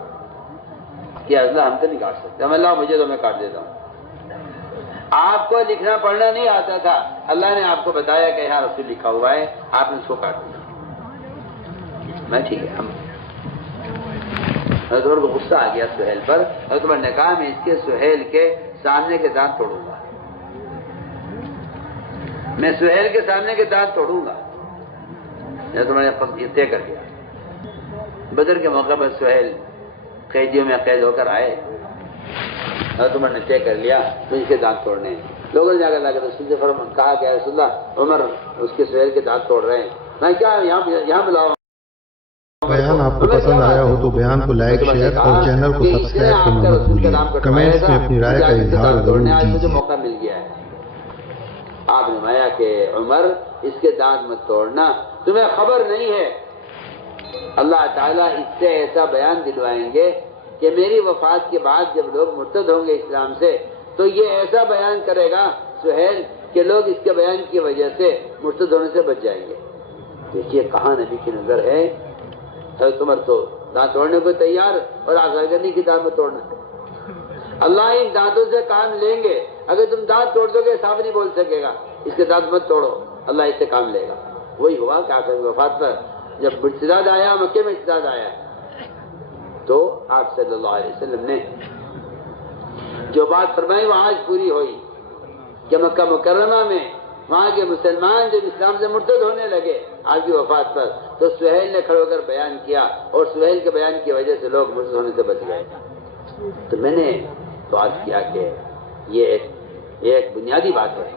کہ اللہ ہم تو نہیں کاٹ سکتے. اللہ مجھے تو میں کاٹ دیتا ہوں. آپ کو لکھنا پڑھنا نہیں آتا تھا, اللہ نے آپ کو بتایا کہ یہاں رسول لکھا ہوا ہے, آپ نے اس کو کاٹ دیا. میں ٹھیک ہے. حضرت عمر کو غصہ آ گیا سہیل پر. حضرت عمر نے کہا میں اس کے سہیل کے سامنے کے دانت توڑوں گا, میں سہیل کے سامنے کے دانت توڑوں گا. حضرت عمر نے طے کر دیا. بدر کے موقع پر سہیل قیدیوں میں قید ہو کر آئے. حضرت عمر نے طے کر لیا تو اس کے دانت توڑنے ہیں. لوگوں نے جا کر اللہ کے رسول سے کہا کہ رسول اللہ عمر اس کے سہیل کے دانت توڑ رہے ہیں. میں کیا یہاں بلاؤ. بیان آپ کو پسند آیا ہو تو بیان کو لائک شیئر اور چینل کو سبسکرائب کرنا مت بھولیے. کمنٹس میں اپنی رائے کا اظہار ضرور مجھے کیجیے. موقع مل گیا ہے. آپ نے فرمایا کہ عمر اس کے دانت مت توڑنا, تمہیں خبر نہیں ہے اللہ تعالیٰ اس سے ایسا بیان دلوائیں گے کہ میری وفات کے بعد جب لوگ مرتد ہوں گے اسلام سے تو یہ ایسا بیان کرے گا سہیل کہ لوگ اس کے بیان کی وجہ سے مرتد ہونے سے بچ جائیں گے. دیکھیے کہاں نبی کی نظر ہے. حضرت عمر تو دانت توڑنے کو تیار اور آزرگنی کی دانت میں توڑنا. اللہ ان دانتوں سے کام لیں گے. اگر تم دانت توڑ دو گے صاف نہیں بول سکے گا, اس کے دانت مت توڑو, اللہ اس سے کام لے گا. وہی ہوا کہ آخر وفات پر جب ارتداد آیا, مکے میں ارتداد آیا, تو آپ صلی اللہ علیہ وسلم نے جو بات فرمائی وہ آج پوری ہوئی کہ مکہ مکرمہ میں وہاں کے مسلمان جب اسلام سے مرتد ہونے لگے آپ کی وفات پر تو سہیل نے کھڑے ہو کر بیان کیا اور سہیل کے بیان کی وجہ سے لوگ مرتد ہونے سے بچ گئے. تو میں نے تو عرض کیا کہ یہ ایک بنیادی بات ہے.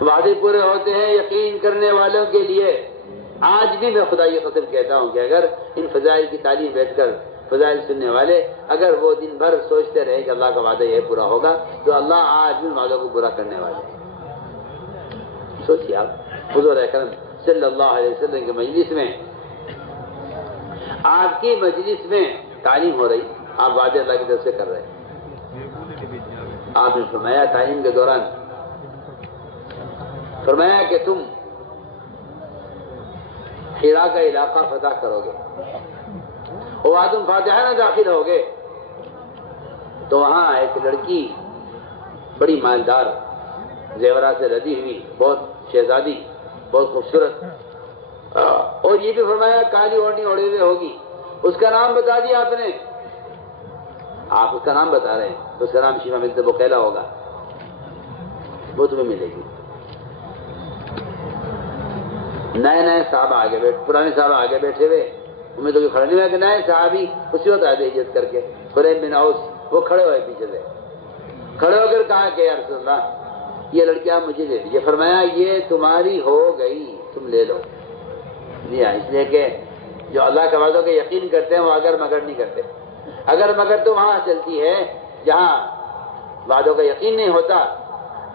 وعدے پورے ہوتے ہیں یقین کرنے والوں کے لیے. آج بھی میں خدا یہ قسم کہتا ہوں کہ اگر ان فضائل کی تعلیم بیٹھ کر فضائل سننے والے اگر وہ دن بھر سوچتے رہے کہ اللہ کا وعدہ یہ پورا ہوگا تو اللہ آج بھی وعدوں کو پورا کرنے والے. سوچیے آپ حضور اکرم صلی اللہ علیہ وسلم کی مجلس میں, آپ کی مجلس میں تعلیم ہو رہی, آپ وعدے اللہ کی طرف سے کر رہے ہیں. آپ نے فرمایا تعلیم کے دوران فرمایا کہ تم حرا کا علاقہ فتح کرو گے اور وہاں تم فاتحہ نہ داخل ہوگے تو وہاں ایک لڑکی بڑی مالدار زیورات سے لدی ہوئی, بہت شہزادی, بہت خوبصورت, اور یہ بھی فرمایا کالی اوڑھنی اوڑھے ہوئے ہوگی. اس کا نام بتا دیا آپ نے, آپ اس کا نام بتا رہے ہیں, اس کا نام شیما بنت بقیلہ ہوگا, وہ تمہیں ملے گی. نئے نئے صحابہ آگے پرانے صحابہ آگے بیٹھے ہوئے، انہیں تو کھڑا نہیں ہوا کہ نئے صحابی اسی وقت آئے ہجرت کر کے، خریم بن اوس وہ کھڑے ہوئے پیچھے سے، کھڑے ہو کر کہا کہ یا رسول اللہ یہ لڑکی آپ مجھے دے دیجیے، فرمایا یہ تمہاری ہو گئی، تم لے لو۔ جی ہاں، اس لیے کہ جو اللہ کے وعدوں کے یقین کرتے ہیں وہ اگر مگر نہیں کرتے۔ اگر مگر تو وہاں چلتی ہے جہاں وعدوں کا یقین نہیں ہوتا،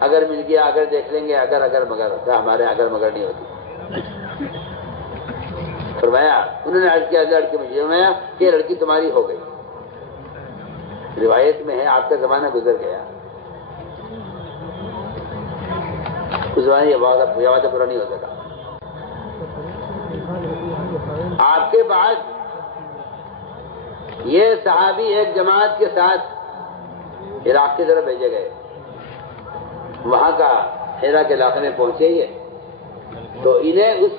اگر مل گیا اگر دیکھ لیں گے، اگر مگر ہوتا، ہمارے اگر مگر نہیں ہوتی۔ فرمایا انہوں نے عرض کیا لڑکی مجھے، فرمایا کہ یہ لڑکی تمہاری ہو گئی۔ روایت میں ہے آپ کا زمانہ گزر گیا، اس زمانے یہ وعدہ پورا نہیں ہو سکا۔ آپ کے بعد یہ صحابی ایک جماعت کے ساتھ عراق کی طرف بھیجے گئے، وہاں کا حرا کے علاقے میں پہنچے ہی تو انہیں اس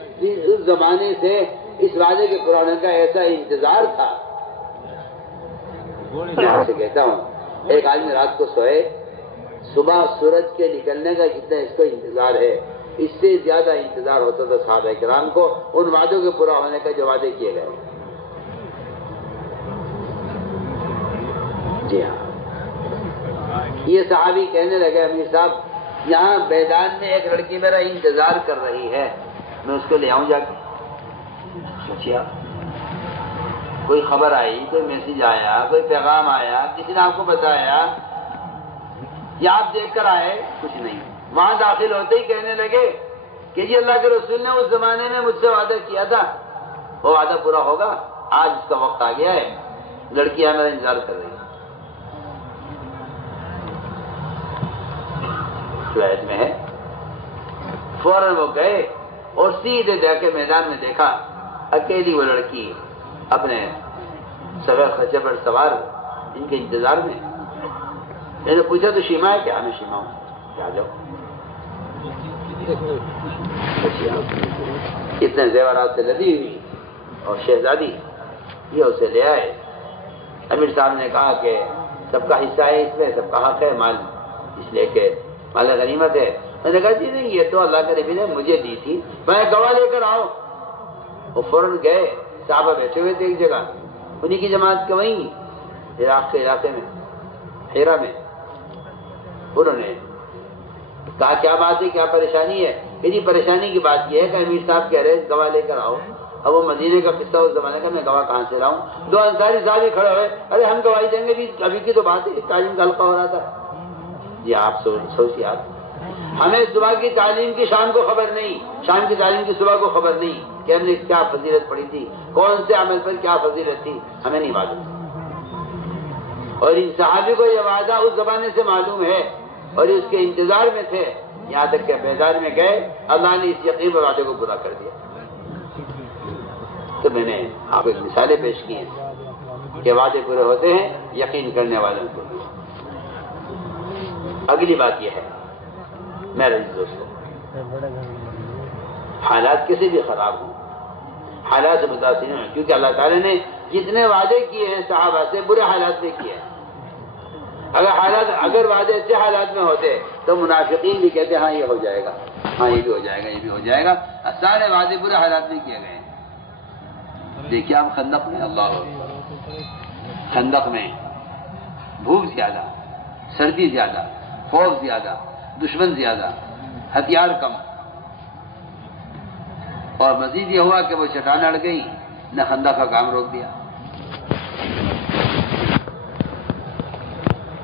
زمانے سے اس وعدے کے پرانے کا ایسا انتظار تھا۔ میں آپ سے کہتا ہوں ایک آدمی رات کو سوئے، صبح سورج کے نکلنے کا جتنا اس کو انتظار ہے، اس سے زیادہ انتظار ہوتا تھا صحابہ کرام کو ان وعدوں کے پورا ہونے کا جو وعدے کیے گئے۔ جی ہاں، یہ صحابی کہنے لگے امیر صاحب یہاں میدان میں ایک لڑکی میرا انتظار کر رہی ہے، میں اس کو لے آؤں جا کے۔ سوچیا کوئی خبر آئی، کوئی میسج آیا، کوئی پیغام آیا، کسی نے آپ کو بتایا یا آپ دیکھ کر آئے؟ کچھ نہیں۔ وہاں داخل ہوتے ہی کہنے لگے کہ جی اللہ کے رسول نے اس زمانے میں مجھ سے وعدہ کیا تھا، وہ وعدہ پورا ہوگا، آج اس کا وقت آ گیا ہے، لڑکی میرا انتظار کر رہی ہے۔ روایت میں ہے فوراً وہ گئے اور سیدھے جا کے میدان میں دیکھا اکیلی وہ لڑکی اپنے سوار خچر پر سوار ان کے انتظار میں۔ میں نے پوچھا تو شیما ہے کیا؟ میں شیما ہوں، کیا جاؤ۔ اتنے زیورات سے لدی ہوئی اور شہزادی یہ اسے لے آئے۔ امیر صاحب نے کہا کہ سب کا حصہ ہے اس میں، سب کا حق ہے، مال اس لیے کہ مال غنیمت ہے۔ میں نے کہا جی نہیں، یہ تو اللہ کے نبی نے مجھے دی تھی، میں گواہ لے کر آؤ۔ وہ فوراً گئے، صحابہ بیٹھے ہوئے تھے ایک جگہ، انہی کی جماعت کے وہیں عراق کے علاقے میں حرا میں۔ انہوں نے کہا کیا بات ہے، کیا پریشانی ہے؟ میری پریشانی کی بات یہ ہے کہ امیر صاحب کہہ رہے گواہ لے کر آؤ۔ اب وہ مدینے کا قصہ اس زمانے کا، میں گواہ کہاں سے لاؤں؟ دو انصاری صاحب کھڑے ہوئے، ارے ہم گواہی دیں گے، ابھی کی تو بات ہے، تعلیم کا حلقہ ہو رہا تھا۔ جی آپ سوچیے، آپ ہمیں صبح کی تعلیم کی شام کو خبر نہیں، شام کی تعلیم کی صبح کو خبر نہیں کہ ہم نے کیا فضیلت پڑھی تھی، کون سے عمل پر کیا فضیلت تھی، ہمیں نہیں معلوم۔ اور ان صحابی کو یہ وعدہ اس زمانے سے معلوم ہے اور اس کے انتظار میں تھے، یہاں تک کہ میدان میں گئے، اللہ نے اس یقین پر وعدے کو پورا کر دیا۔ تو میں نے آپ کو ایک مثالیں پیش کی ہیں کہ وعدے پورے ہوتے ہیں یقین کرنے والوں کو۔ اگلی بات یہ ہے میرے دوستوں، حالات کسی بھی خراب ہوں، حالات سے متاثر ہیں، کیونکہ اللہ تعالیٰ نے جتنے وعدے کیے ہیں صحابہ سے برے حالات میں کیے ہیں۔ اگر وعدے اچھے حالات میں ہوتے تو منافقین بھی کہتے ہاں یہ ہو جائے گا، ہاں یہ بھی ہو جائے گا، یہ بھی ہو جائے گا۔ سارے وعدے برے حالات میں کیے گئے۔ دیکھیے آپ خندق میں، اللہ خندق میں بھوک زیادہ، سردی زیادہ، خوف زیادہ، دشمن زیادہ، ہتھیار کم، اور مزید یہ ہوا کہ وہ چٹان اڑ گئی، نہ خندق کا کام روک دیا۔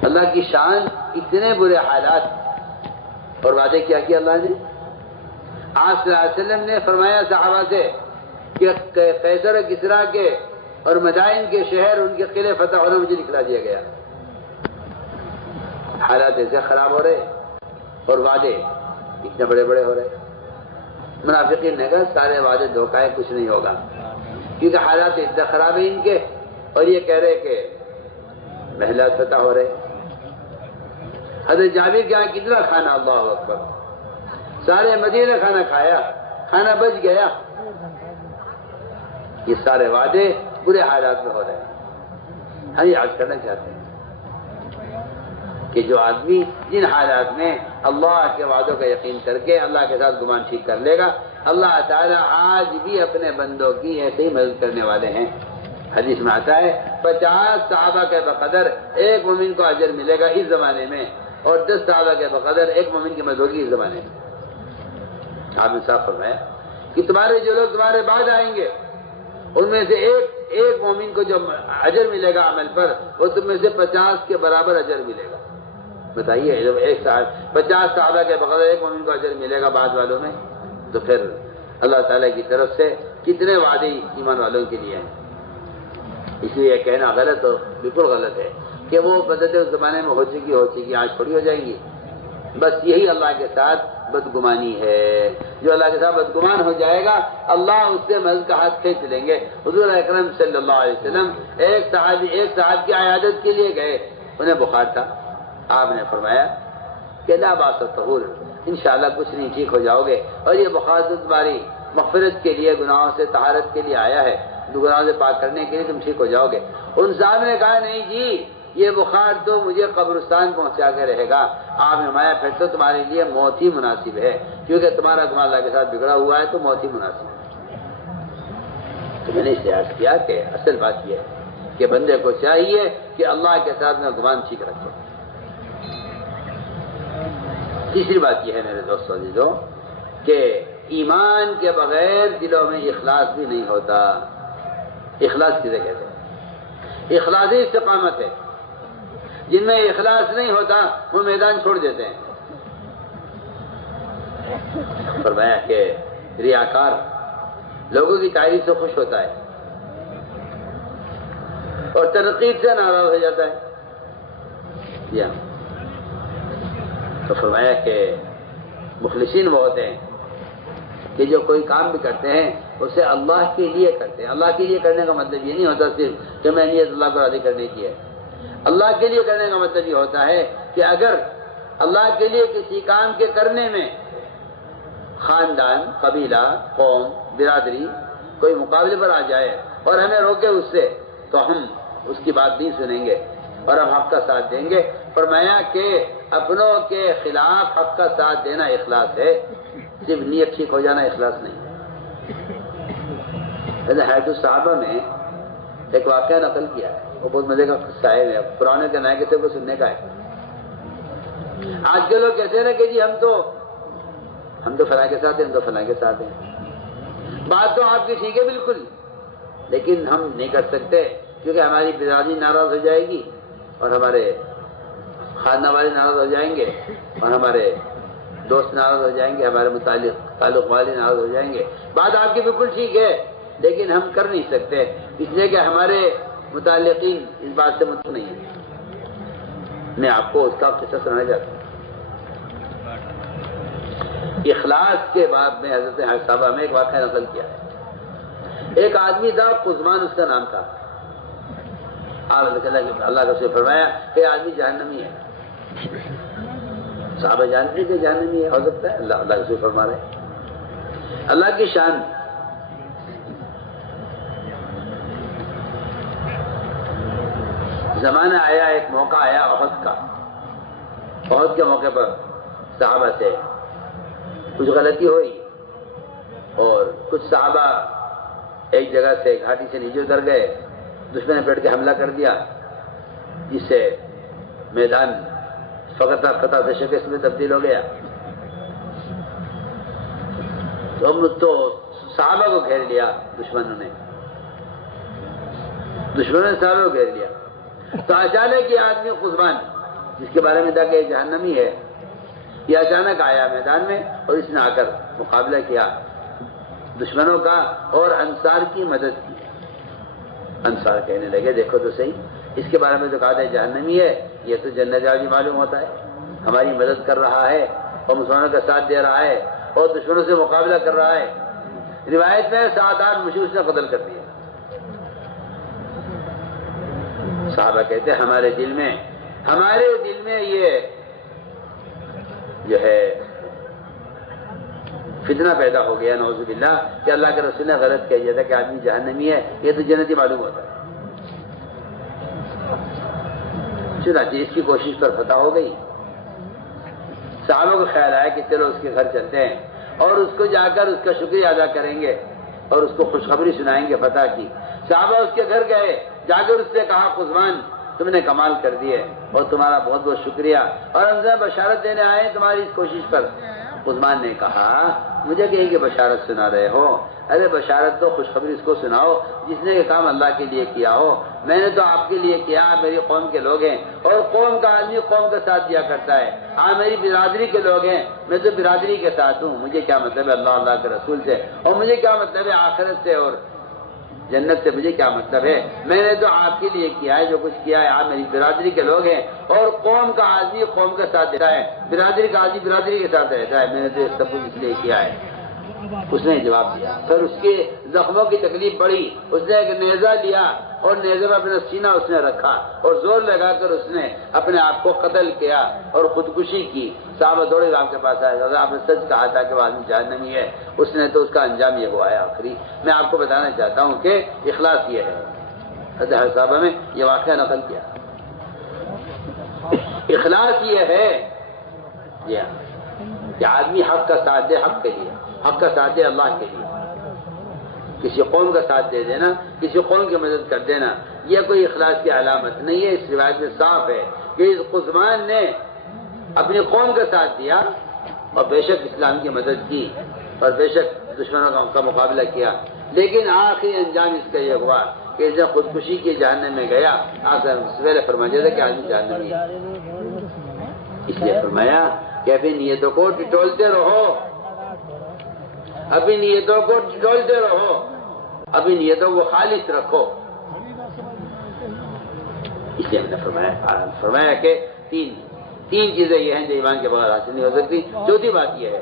اللہ کی شان، اتنے برے حالات اور وعدے کیا کیا اللہ نے۔ آپ صلی اللہ علیہ وسلم نے فرمایا صحابہ سے کہ قیصر و کسریٰ کے اور مدائن کے شہر، ان کے قلعے فتح ہونا مجھے دکھلا دیا گیا۔ حالات ایسے خراب ہو رہے اور وعدے اتنے بڑے بڑے ہو رہے۔ منافقین نے کہا سارے وعدے دھوکہ ہے، کچھ نہیں ہوگا، کیونکہ حالات اتنے خراب ہیں ان کے، اور یہ کہہ رہے کہ محلات فتح ہو رہے۔ حضرت جابر کے یہاں کتنا کھانا، اللہ اکبر، سارے مدینہ کھانا کھایا، کھانا بچ گیا۔ یہ سارے وعدے برے حالات میں ہو رہے ہیں۔ ہم یاد کرنا چاہتے ہیں کہ جو آدمی جن حالات میں اللہ کے وعدوں کا یقین کر کے اللہ کے ساتھ گمان ٹھیک کر لے گا، اللہ تعالیٰ آج بھی اپنے بندوں کی ایسے ہی مدد کرنے والے ہیں۔ حدیث میں آتا ہے 50 صحابہ کے بقدر ایک مومن کو اجر ملے گا اس زمانے میں، اور 10 صحابہ کے بقدر ایک مومن کی مدد ہوگی اس زمانے میں۔ آپ نے صاف فرمایا کہ تمہارے جو لوگ تمہارے بعد آئیں گے ان میں سے ایک مومن کو جو اجر ملے گا عمل پر، وہ تم میں سے 50 کے برابر اجر ملے گا۔ بتائیے جب 50 صحابہ کے بقدر ایک مومن کو اجر ملے گا بعد والوں میں، تو پھر اللہ تعالیٰ کی طرف سے کتنے وعدے ایمان والوں کے لیے ہیں۔ اس لیے یہ کہنا غلط ہو، بالکل غلط ہے کہ وہ بدلتے اس زمانے میں ہو چکی آج تھوڑی ہو جائیں گی۔ بس یہی اللہ کے ساتھ بدگمانی ہے۔ جو اللہ کے ساتھ بدگمان ہو جائے گا اللہ اس سے مدد کا ہاتھ کھینچ لیں گے۔ حضور اکرم صلی اللہ علیہ وسلم ایک صاحب کی عیادت کے لیے گئے، انہیں بخار تھا۔ آپ نے فرمایا کہ لا باس طہور، انشاءاللہ کچھ نہیں، ٹھیک ہو جاؤ گے، اور یہ بخار تو تمہاری مغفرت کے لیے، گناہوں سے طہارت کے لیے آیا ہے، گناہوں سے پاک کرنے کے لیے تم ٹھیک ہو جاؤ گے۔ ان صاحب نے کہا نہیں جی، یہ بخار تو مجھے قبرستان پہنچا کے رہے گا۔ آپ نے فرمایا پھر تو تمہارے لیے موت ہی مناسب ہے، کیونکہ تمہارا گناہ اللہ کے ساتھ بگڑا ہوا ہے تو موت ہی مناسب ہے۔ تو میں نے اس سے عرض کیا کہ اصل بات یہ ہے کہ بندے کو چاہیے کہ اللہ کے ساتھ میں گمان ٹھیک رکھے۔ تیسری بات یہ ہے میرے دوستوں عزیزوں کہ ایمان کے بغیر دلوں میں اخلاص بھی نہیں ہوتا۔ اخلاص کسے کہتے ہیں؟ اخلاص ہی استقامت ہے۔ جن میں اخلاص نہیں ہوتا وہ میدان چھوڑ دیتے ہیں۔ فرمایا کہ ریاکار لوگوں کی تعریف سے خوش ہوتا ہے اور تنقید سے ناراض ہو جاتا ہے۔ تو فرمایا کہ مخلصین وہ ہوتے ہیں کہ جو کوئی کام بھی کرتے ہیں اسے اللہ کے لیے کرتے ہیں۔ اللہ کے لیے کرنے کا مطلب یہ نہیں ہوتا صرف کہ میں نیت اللہ کو راضی کرنے کی ہے۔ اللہ کے لیے کرنے کا مطلب یہ ہوتا ہے کہ اگر اللہ کے لیے کسی کام کے کرنے میں خاندان، قبیلہ، قوم، برادری کوئی مقابلے پر آ جائے اور ہمیں روکے اس سے، تو ہم اس کی بات نہیں سنیں گے اور ہم حق کا ساتھ دیں گے۔ فرمایا کہ اپنوں کے خلاف حق کا ساتھ دینا اخلاص ہے، صرف نیت ٹھیک ہو جانا اخلاص نہیں۔ حیات الصحابہ میں ایک واقعہ نقل کیا ہے، وہ بہت مزے کا قصہ ہے، پرانے کے نئے کسی کو سننے کا ہے۔ آج کے لوگ کہتے ہیں نا کہ جی ہم تو فلاں کے ساتھ ہیں، ہم تو فلاں کے ساتھ ہیں۔ بات تو آپ کی ٹھیک ہے بالکل، لیکن ہم نہیں کر سکتے کیونکہ ہماری برادری ناراض ہو جائے گی اور ہمارے خاندان والے ناراض ہو جائیں گے اور ہمارے دوست ناراض ہو جائیں گے، ہمارے متعلق تعلق والے ناراض ہو جائیں گے۔ بات آپ کی بالکل ٹھیک ہے لیکن ہم کر نہیں سکتے، اس لیے کہ ہمارے متعلقین اس بات سے مطمئن نہیں ہیں۔ میں آپ کو اس کا قصہ سنانا چاہتا ہوں۔ اخلاص کے باب میں حضرت صحابہ میں ایک واقعہ نقل کیا ہے۔ ایک آدمی تھا، قزمان اس کا نام تھا۔ اللہ کا سے فرمایا کہ آدمی جہنمی ہے۔ صحابہ جانتے کہ جہنمی ہے، ہو سکتا ہے، اللہ کا سے فرما رہے ہیں۔ اللہ کی شان۔ زمانہ آیا، ایک موقع آیا احد کا۔ احد کے موقع پر صحابہ سے کچھ غلطی ہوئی اور کچھ صحابہ ایک جگہ سے گھاٹی سے نیچے اتر گئے، دشمن نے بیٹھ کے حملہ کر دیا، جس سے میدان فتح سے شکست میں تبدیل ہو گیا۔ تو صحابہ کو گھیر لیا دشمنوں نے صحابہ کو گھیر لیا۔ تو اچانک یہ آدمی قزمان، جس کے بارے میں تھا کہ جہنمی ہے، یہ اچانک آیا میدان میں اور اس نے آ کر مقابلہ کیا دشمنوں کا اور انصار کی مدد کی۔ انصار کہنے لگے دیکھو تو صحیح، اس کے بارے میں تو کہا تھا جہنمی ہے، یہ تو جنت جاوی معلوم ہوتا ہے، ہماری مدد کر رہا ہے اور مسلمانوں کا ساتھ دے رہا ہے اور دشمنوں سے مقابلہ کر رہا ہے۔ روایت میں 7-8 مشرک نے قتل کر دیا۔ صحابہ کہتے ہیں ہمارے دل میں یہ جو ہے فتنہ پیدا ہو گیا، نعوذ باللہ، کہ اللہ کے رسول نے غلط کہہ دیا تھا کہ آدمی جہنمی ہے، یہ تو جنتی معلوم ہوتا ہے۔ چنانچہ اس کی کوشش پر فتح ہو گئی۔ صحابہ کو خیال آیا کہ چلو اس کے گھر چلتے ہیں اور اس کو جا کر اس کا شکریہ ادا کریں گے اور اس کو خوشخبری سنائیں گے فتح کی۔ صحابہ اس کے گھر گئے، جا کر اس سے کہا قزمان تم نے کمال کر دیے اور تمہارا بہت بہت شکریہ، اور ہم سے بشارت دینے آئے ہیں تمہاری اس کوشش پر۔ قزمان نے کہا مجھے کہیں کہ بشارت سنا رہے ہو؟ ارے بشارت تو خوشخبری اس کو سناؤ جس نے یہ کام اللہ کے لیے کیا ہو، میں نے تو آپ کے لیے کیا، میری قوم کے لوگ ہیں، اور قوم کا آدمی قوم کا ساتھ دیا کرتا ہے، میری برادری کے لوگ ہیں، میں تو برادری کے ساتھ ہوں، مجھے کیا مطلب ہے اللہ کے رسول سے، اور مجھے کیا مطلب ہے آخرت سے اور جنت سے، مجھے کیا مطلب ہے، میں نے تو آپ کے لیے کیا ہے جو کچھ کیا ہے، آپ میری برادری کے لوگ ہیں، اور قوم کا آدمی قوم کے ساتھ دیتا ہے، برادری کا آدمی برادری کے ساتھ رہتا ہے، میں نے تو یہ سب کچھ اس لیے کیا ہے۔ اس نے جواب دیا، پھر اس کے زخموں کی تکلیف بڑھی، اس نے ایک نیزہ لیا اور نیزے میں اپنا سینہ اس نے رکھا اور زور لگا کر اس نے اپنے آپ کو قتل کیا اور خودکشی کی۔ صحابہ دوڑے آپ کے پاس آئے، آپ نے سچ کہا تھا کہ وہ آدمی جہنمی ہے، اس نے تو اس کا انجام یہ ہوا ہے آخری۔ میں آپ کو بتانا چاہتا ہوں کہ اخلاص یہ ہے، حضرت صحابہ میں یہ واقعہ نقل کیا، اخلاص یہ ہے کہ آدمی حق کا ساتھ دے، حق کے لیے، حق کا ساتھ دے اللہ کے لیے، کسی قوم کا ساتھ دے دینا، کسی قوم کی مدد کر دینا، یہ کوئی اخلاص کی علامت نہیں ہے۔ اس روایت میں صاف ہے کہ اس قزمان نے اپنی قوم کا ساتھ دیا اور بے شک اسلام کی مدد کی اور بے شک دشمنوں کا مقابلہ کیا، لیکن آخری انجام اس کا یہ ہوا کہ اس نے خودکشی کی، جہنم میں گیا۔ آپ سے فرمایا تھا کہ آدمی جہنمی ہے، اس لیے فرمایا کہ اپنی نیتوں کو ٹٹولتے رہو، اپنی نیتوں کو ٹٹولتے رہو، اپنی نیتوں کو خالص رکھو۔ اس لیے ہم نے فرمایا کہ تین چیزیں یہ ہیں جو ایمان کے بغیر حاصل نہیں ہو سکتی۔ چوتھی بات یہ ہے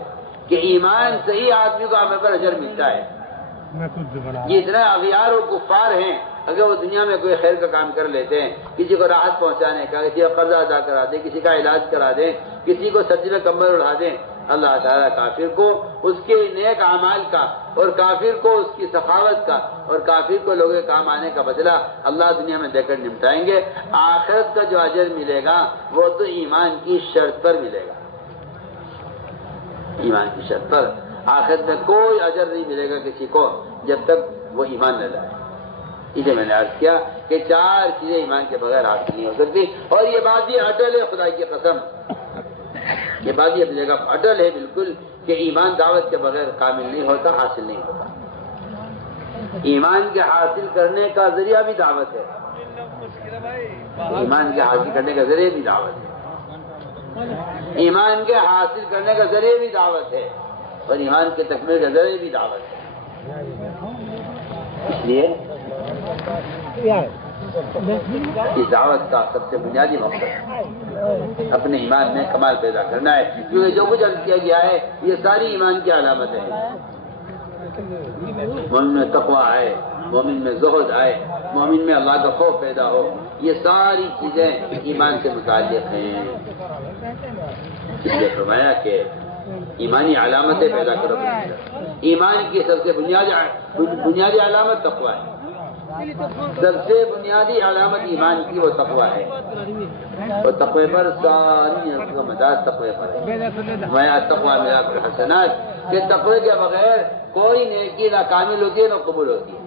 کہ ایمان سے ہی آدمی کو عمل پر اجر ملتا ہے۔ یہ اتنا اغیار و کفار ہیں، اگر وہ دنیا میں کوئی خیر کا کام کر لیتے ہیں، کسی کو راحت پہنچانے کا، کسی کا قرضہ ادا کرا دیں، کسی کا علاج کرا دیں، کسی کو سردی میں کمبل اڑا دیں، اللہ تعالیٰ کافر کو اس کے نیک اعمال کا اور کافر کو اس کی سخاوت کا اور کافر کو لوگوں کے کام آنے کا بدلہ اللہ دنیا میں دے کر نمٹائیں گے۔ آخرت کا جو اجر ملے گا وہ تو ایمان کی شرط پر ملے گا، ایمان کی شرط پر۔ آخرت میں کوئی اجر نہیں ملے گا کسی کو جب تک وہ ایمان نہ لائے۔ اسے میں نے عرض کیا کہ چار چیزیں ایمان کے بغیر حاصل نہیں ہو سکتی، اور یہ بات بھی اٹل ہے، خدا کی قسم، یہ بات یہ اپنی جگہ اٹل ہے بالکل کہ ایمان دعوت کے بغیر کامل نہیں ہوتا، حاصل نہیں ہوتا۔ ایمان کے حاصل کرنے کا ذریعہ بھی دعوت ہے، ایمان کے حاصل کرنے کا ذریعہ بھی دعوت ہے، ایمان کے حاصل کرنے کا ذریعہ بھی دعوت ہے، اور ایمان کے تکمیل کا ذریعہ بھی دعوت ہے۔ اس لیے اس دعوت کا سب سے بنیادی مقصد اپنے ایمان میں کمال پیدا کرنا ہے، کیونکہ جو کچھ عرض کیا گیا ہے یہ ساری ایمان کی علامتیں ہیں۔ مومن میں تقویٰ آئے، مومن میں زہد آئے، مومن میں اللہ کا خوف پیدا ہو، یہ ساری چیزیں ایمان سے متعلق ہیں۔ اس لیے فرمایا کہ ایمانی علامتیں پیدا کرو۔ ایمان کی سب سے بنیادی علامت تقویٰ ہے، سب سے بنیادی علامت ایمان کی وہ تقویٰ ہے، اور تقوی پر ساری کا مدار تقوی پر ہے۔ میں تقویٰ میرا حسنات کہ تقوی کے بغیر کوئی نیکی نہ کامل ہوتی ہے نہ قبول ہوتی ہے۔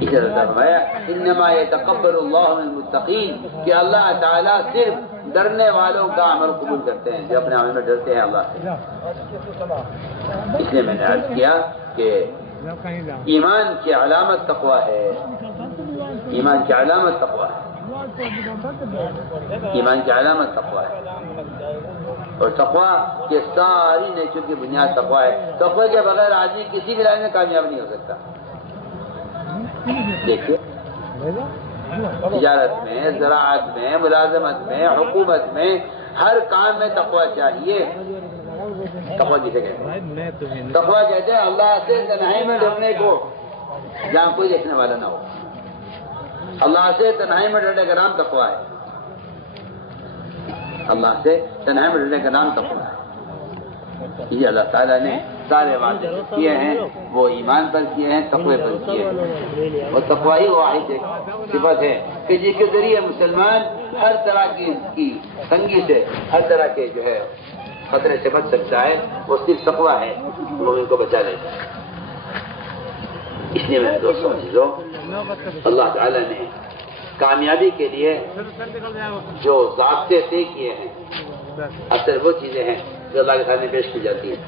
اس طرح فرمایا انما یتقبل اللہ من المتقین کہ اللہ تعالیٰ صرف ڈرنے والوں کا عمل قبول کرتے ہیں، جو اپنے عمل میں ڈرتے ہیں اللہ سے۔ اس لیے میں نے عرض کیا کہ ایمان کی علامت تقویٰ ہے، ایمان کی علامت تقویٰ ہے، ایمان کی علامت تقویٰ ہے، اور تقویٰ کے ساری نیکیوں کی بنیاد تقویٰ ہے۔ تقویٰ کے بغیر آدمی کسی بھی لائن میں کامیاب نہیں ہو سکتا۔ دیکھیے تجارت میں، زراعت میں، ملازمت میں، حکومت میں، ہر کام میں تقویٰ چاہیے۔ تقویٰ کسے کہتے ہیں؟ تقویٰ کہتے ہیں اللہ سے تنہائی میں ڈرنے کو، جہاں کوئی دیکھنے والا نہ ہو۔ اللہ سے تنہائی میں ڈرنے کا نام تقویٰ ہے، اللہ سے تنہائی میں ڈرنے کا نام تقویٰ ہے۔ یہ اللہ تعالیٰ نے سارے وعدے کیے ہیں وہ ایمان پر کیے ہیں، تقوی پر کیے ہیں، اور تقوی ہی واحد ایک صفت ہے کہ جس کے ذریعے مسلمان ہر طرح کی تنگی سے، ہر طرح کے جو ہے خطرے سے بچ سکتا ہے وہ صرف تقوی ہے، مومن کو بچا لیتا ہے۔ اس لیے میرے دوستوں عزیزوں، اللہ تعالیٰ نے کامیابی کے لیے جو ضابطے طے کیے ہیں اکثر وہ چیزیں ہیں جو اللہ کے سامنے پیش کی جاتی ہیں،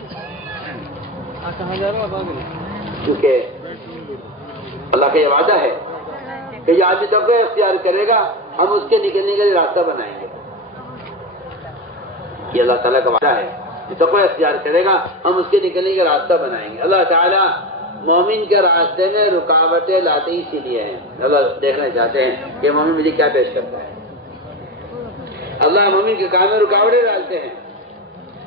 کیونکہ اللہ کا یہ وعدہ ہے کہ جو آدمی تقوی اختیار کرے گا ہم اس کے نکلنے کا راستہ بنائیں گے۔ یہ اللہ تعالیٰ کا وعدہ ہے، جو تقوی اختیار کرے گا ہم اس کے نکلنے کا راستہ بنائیں گے۔ اللہ تعالیٰ مومن کے راستے میں رکاوٹیں لاتے ہی اسی لیے ہیں، اللہ دیکھنا چاہتے ہیں کہ مومن مجھے کیا پیش کرتا ہے۔ اللہ مومن کے کام میں رکاوٹیں ڈالتے ہیں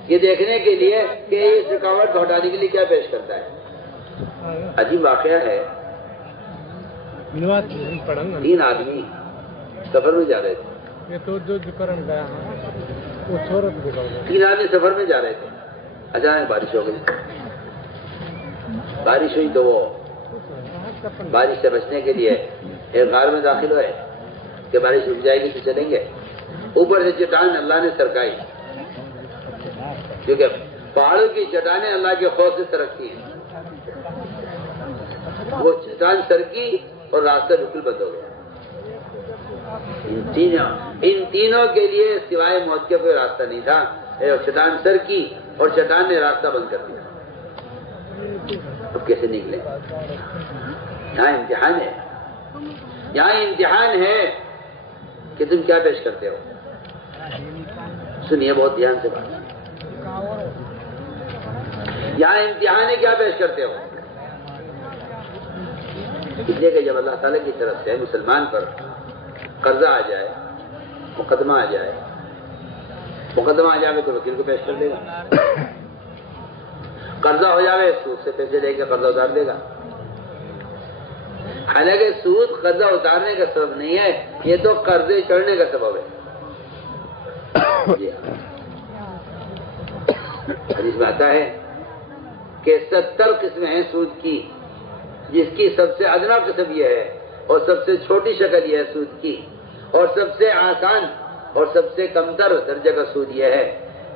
یہ دیکھنے کے لیے کہ اس رکاوٹ کو ہٹانے کے لیے کیا پیش کرتا ہے۔ عجیب واقعہ ہے، 3 آدمی سفر میں جا رہے تھے، 3 آدمی سفر میں جا رہے تھے، اچانک بارش ہو گئی۔ بارش ہوئی تو وہ بارش سے بچنے کے لیے ایک غار میں داخل ہوئے کہ بارش رک جائے گی تو چلیں گے۔ اوپر سے چٹان اللہ نے سرکائی، کیونکہ پہاڑوں کی چٹانیں اللہ کے خوف سے سرکتی ہیں۔ وہ چٹان سرکی اور راستہ بالکل بند ہو گیا۔ ان تینوں کے لیے سوائے موت کے کوئی راستہ نہیں تھا۔ چٹان سرکی اور چٹان نے راستہ بند کر دیا۔ اب کیسے نکلے؟ یہاں امتحان ہے، یہاں امتحان ہے کہ تم کیا پیش کرتے ہو۔ سنیے بہت دھیان سے بات، یہاں امتحان ہے کیا پیش کرتے ہو۔ اس لیے کہ جب اللہ تعالیٰ کی طرف سے مسلمان پر قرضہ آ جائے، مقدمہ آ جائے تو وکیل کو پیش کر دے گا۔ قرضہ ہو جائے سود سے پیسے لے کے قرضہ اتار دے گا۔ حالانکہ سود قرضہ اتارنے کا سبب نہیں ہے، یہ تو قرضے چڑھنے کا سبب ہے۔ حدیث میں آتا ہے کہ 70 قسمیں ہیں سود کی، جس کی سب سے ادنا قسم یہ ہے اور سب سے چھوٹی شکل یہ ہے سود کی، اور سب سے آسان اور سب سے کمتر درجے کا سود یہ ہے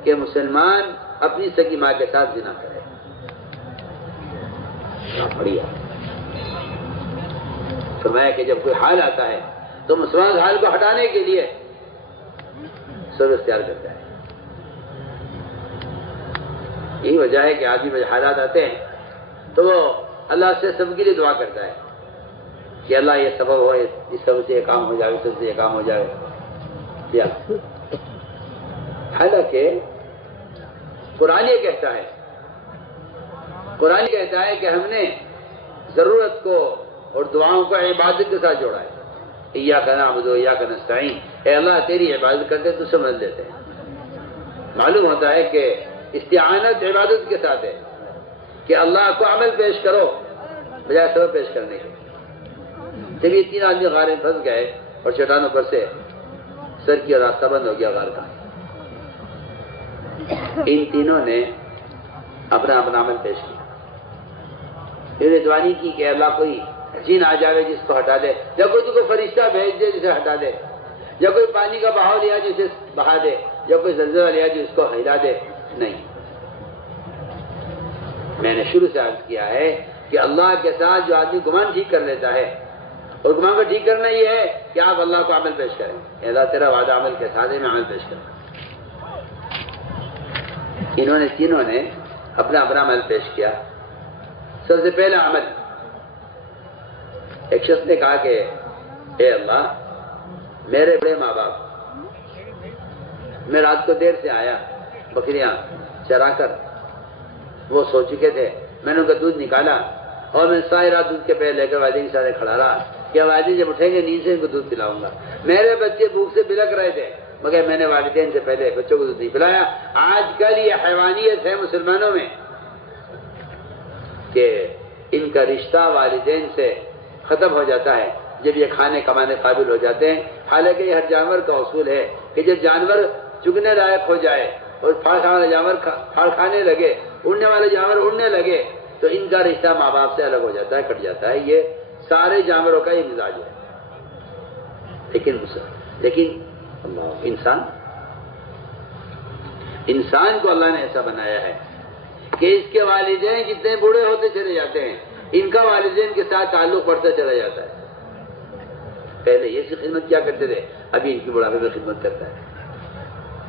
کہ مسلمان اپنی سگی ماں کے ساتھ زنا کرے۔ بڑھیا فرمایا کہ جب کوئی حال آتا ہے تو مسلمان حال کو ہٹانے کے لیے صبر اختیار کرتا ہے۔ یہی وجہ ہے کہ آدمی جب حالات آتے ہیں تو وہ اللہ سے سب کے لیے دعا کرتا ہے کہ اللہ یہ سبب ہو، اس سبب سے یہ کام ہو جائے، اس سبب سے یہ کام ہو جائے۔ حالانکہ قرآن یہ کہتا ہے کہ ہم نے ضرورت کو اور دعاؤں کو عبادت کے ساتھ جوڑا ہے۔ ایاک نعبد و ایاک نستعین، اے اللہ تیری عبادت کرتے تو سمجھ لیتے ہیں۔ معلوم ہوتا ہے کہ استعانت عبادت کے ساتھ ہے کہ اللہ کو عمل پیش کرو بجائے سبب پیش کرنے کے۔ جب یہ 3 آدمی غار میں پھنس گئے اور چٹانوں پر سے سر کی راستہ بند ہو گیا غار کا، ان تینوں نے اپنا عمل پیش کیا۔ پھر دعانی کی کہ اللہ کوئی جن آ جاوے جس کو ہٹا دے، یا کوئی تو کوئی فرشتہ بھیج دے جسے ہٹا دے، یا کوئی پانی کا بہاؤ لیا جسے بہا دے، یا کوئی زلزلہ لیا جو اس کو ہلا دے۔ نہیں، میں نے شروع سے عرض کیا ہے کہ اللہ کے ساتھ جو آدمی گمان ٹھیک کر لیتا ہے، اور گمان کو ٹھیک کرنا یہ ہے کہ آپ اللہ کو عمل پیش کریں۔ اللہ تیرا وعدہ عمل کے ساتھ ہے، میں عمل پیش کروں۔ انہوں نے تینوں نے اپنا عمل پیش کیا۔ سب سے پہلا عمل، ایک شخص نے کہا کہ اے اللہ میرے بڑے ماں باپ، میں رات کو دیر سے آیا بکریاں چرا کر، وہ سو چکے تھے، میں نے ان کا دودھ نکالا اور میں ساری رات دودھ کے پیر لے کر والدین کے ساتھ کھڑا رہا کہ والدین جب اٹھیں گے نیند سے ان کو دودھ پلاؤں گا۔ میرے بچے بھوک سے بلک رہے تھے مگر میں نے والدین سے پہلے بچوں کو دودھ نہیں پلایا۔ آج کل یہ حیوانیت ہے مسلمانوں میں کہ ان کا رشتہ والدین سے ختم ہو جاتا ہے جب یہ کھانے کمانے قابل ہو جاتے ہیں۔ حالانکہ یہ ہر جانور کا اصول ہے کہ جب جانور چگنے لائق ہو جائے اور پھاڑ کھانے والے جانور پھاڑ کھانے لگے، اڑنے والے جانور اڑنے لگے، تو ان کا رشتہ ماں باپ سے الگ ہو جاتا ہے، کٹ جاتا ہے۔ یہ سارے جانوروں کا یہ مزاج ہے۔ لیکن انسان انسان کو اللہ نے ایسا بنایا ہے کہ اس کے والدین جتنے بوڑھے ہوتے چلے جاتے ہیں، ان کا والدین کے ساتھ تعلق بڑھتا چلا جاتا ہے۔ پہلے یہ خدمت کیا کرتے تھے، ابھی ان کی بڑھاپے میں خدمت کرتا ہے۔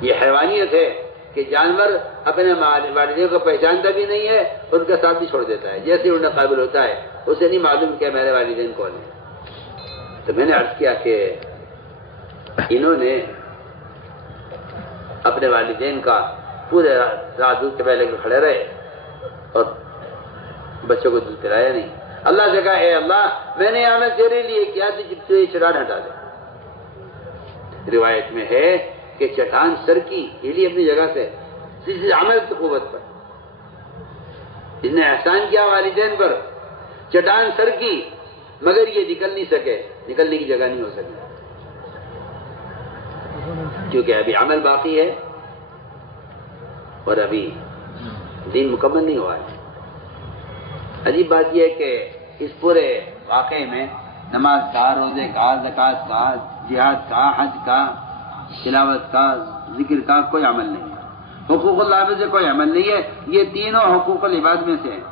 یہ حیوانیت ہے کہ جانور اپنے والدین کو پہچانتا بھی نہیں ہے، ان کا ساتھ بھی چھوڑ دیتا ہے۔ جیسے انہیں قابل ہوتا ہے اسے نہیں معلوم کہ میرے والدین کون ہیں۔ تو میں نے عرض کیا کہ انہوں نے اپنے والدین کا پورے رات دودھ کے پہلے کے کھڑے رہے اور بچوں کو دودھ پلایا نہیں۔ اللہ سے کہا اے اللہ میں نے عمل تیرے لیے کیا تھا جب تو یہ چٹان ہٹا دے۔ روایت میں ہے کہ چٹان سر کی ہلی اپنی جگہ سے صرف عمل کی قوت پر، جس نے احسان کیا والدین پر، چٹان سر کی مگر یہ نکل نہیں سکے، نکلنے کی جگہ نہیں ہو سکی کیونکہ ابھی عمل باقی ہے اور ابھی دین مکمل نہیں ہوا ہے۔ عجیب بات یہ ہے کہ اس پورے واقعے میں نماز کا، روزے کا، زکوٰۃ کا، جہاد کا، حج کا، تلاوت کا، ذکر کا کوئی عمل نہیں ہے۔ حقوق اللہ میں سے کوئی عمل نہیں ہے۔ یہ تینوں حقوق العباد میں سے ہیں۔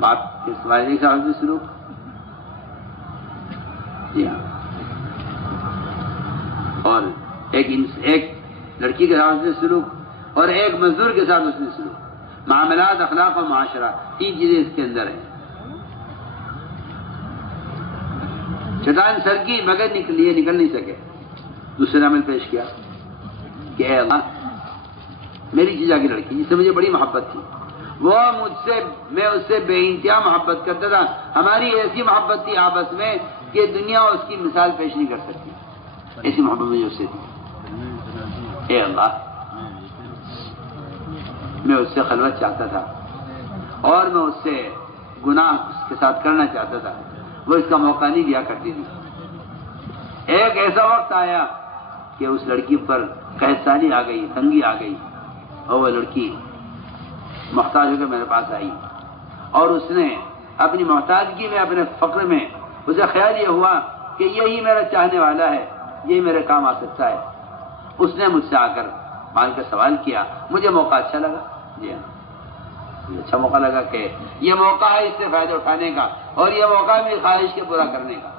باپ کے والدین کے ساتھ سلوک، جی ہاں، اور ایک لڑکی کے ساتھ سلوک اور ایک مزدور کے ساتھ اس نے سلوک، معاملات، اخلاق اور معاشرہ، تین چیزیں اس کے اندر ہیں۔ چٹان سر کی مگر نکل نہیں سکے۔ دوسرا عمل پیش کیا کہ اے اللہ میری جیجا کی لڑکی جس سے مجھے بڑی محبت تھی، وہ میں اس سے بے انتہا محبت کرتا تھا، ہماری ایسی محبت تھی آپس میں کہ دنیا اس کی مثال پیش نہیں کر سکتی، ایسی محبت مجھے اس سے تھی۔ اے اللہ میں اس سے خلوت چاہتا تھا اور میں اس سے گناہ اس کے ساتھ کرنا چاہتا تھا، وہ اس کا موقع نہیں دیا کرتی تھی۔ ایک ایسا وقت آیا کہ اس لڑکی پر قحطانی آ گئی، تنگی آ گئی، اور وہ لڑکی محتاج ہو کر میرے پاس آئی، اور اس نے اپنی محتاجگی میں، اپنے فقر میں اسے خیال یہ ہوا کہ یہی میرا چاہنے والا ہے، یہی میرے کام آ سکتا ہے۔ اس نے مجھ سے آ کر مان کر سوال کیا، مجھے موقع اچھا لگا، جی ہاں اچھا موقع لگا کہ یہ موقع ہے اس سے فائدہ اٹھانے کا، اور یہ موقع ہے میری خواہش کے پورا کرنے کا۔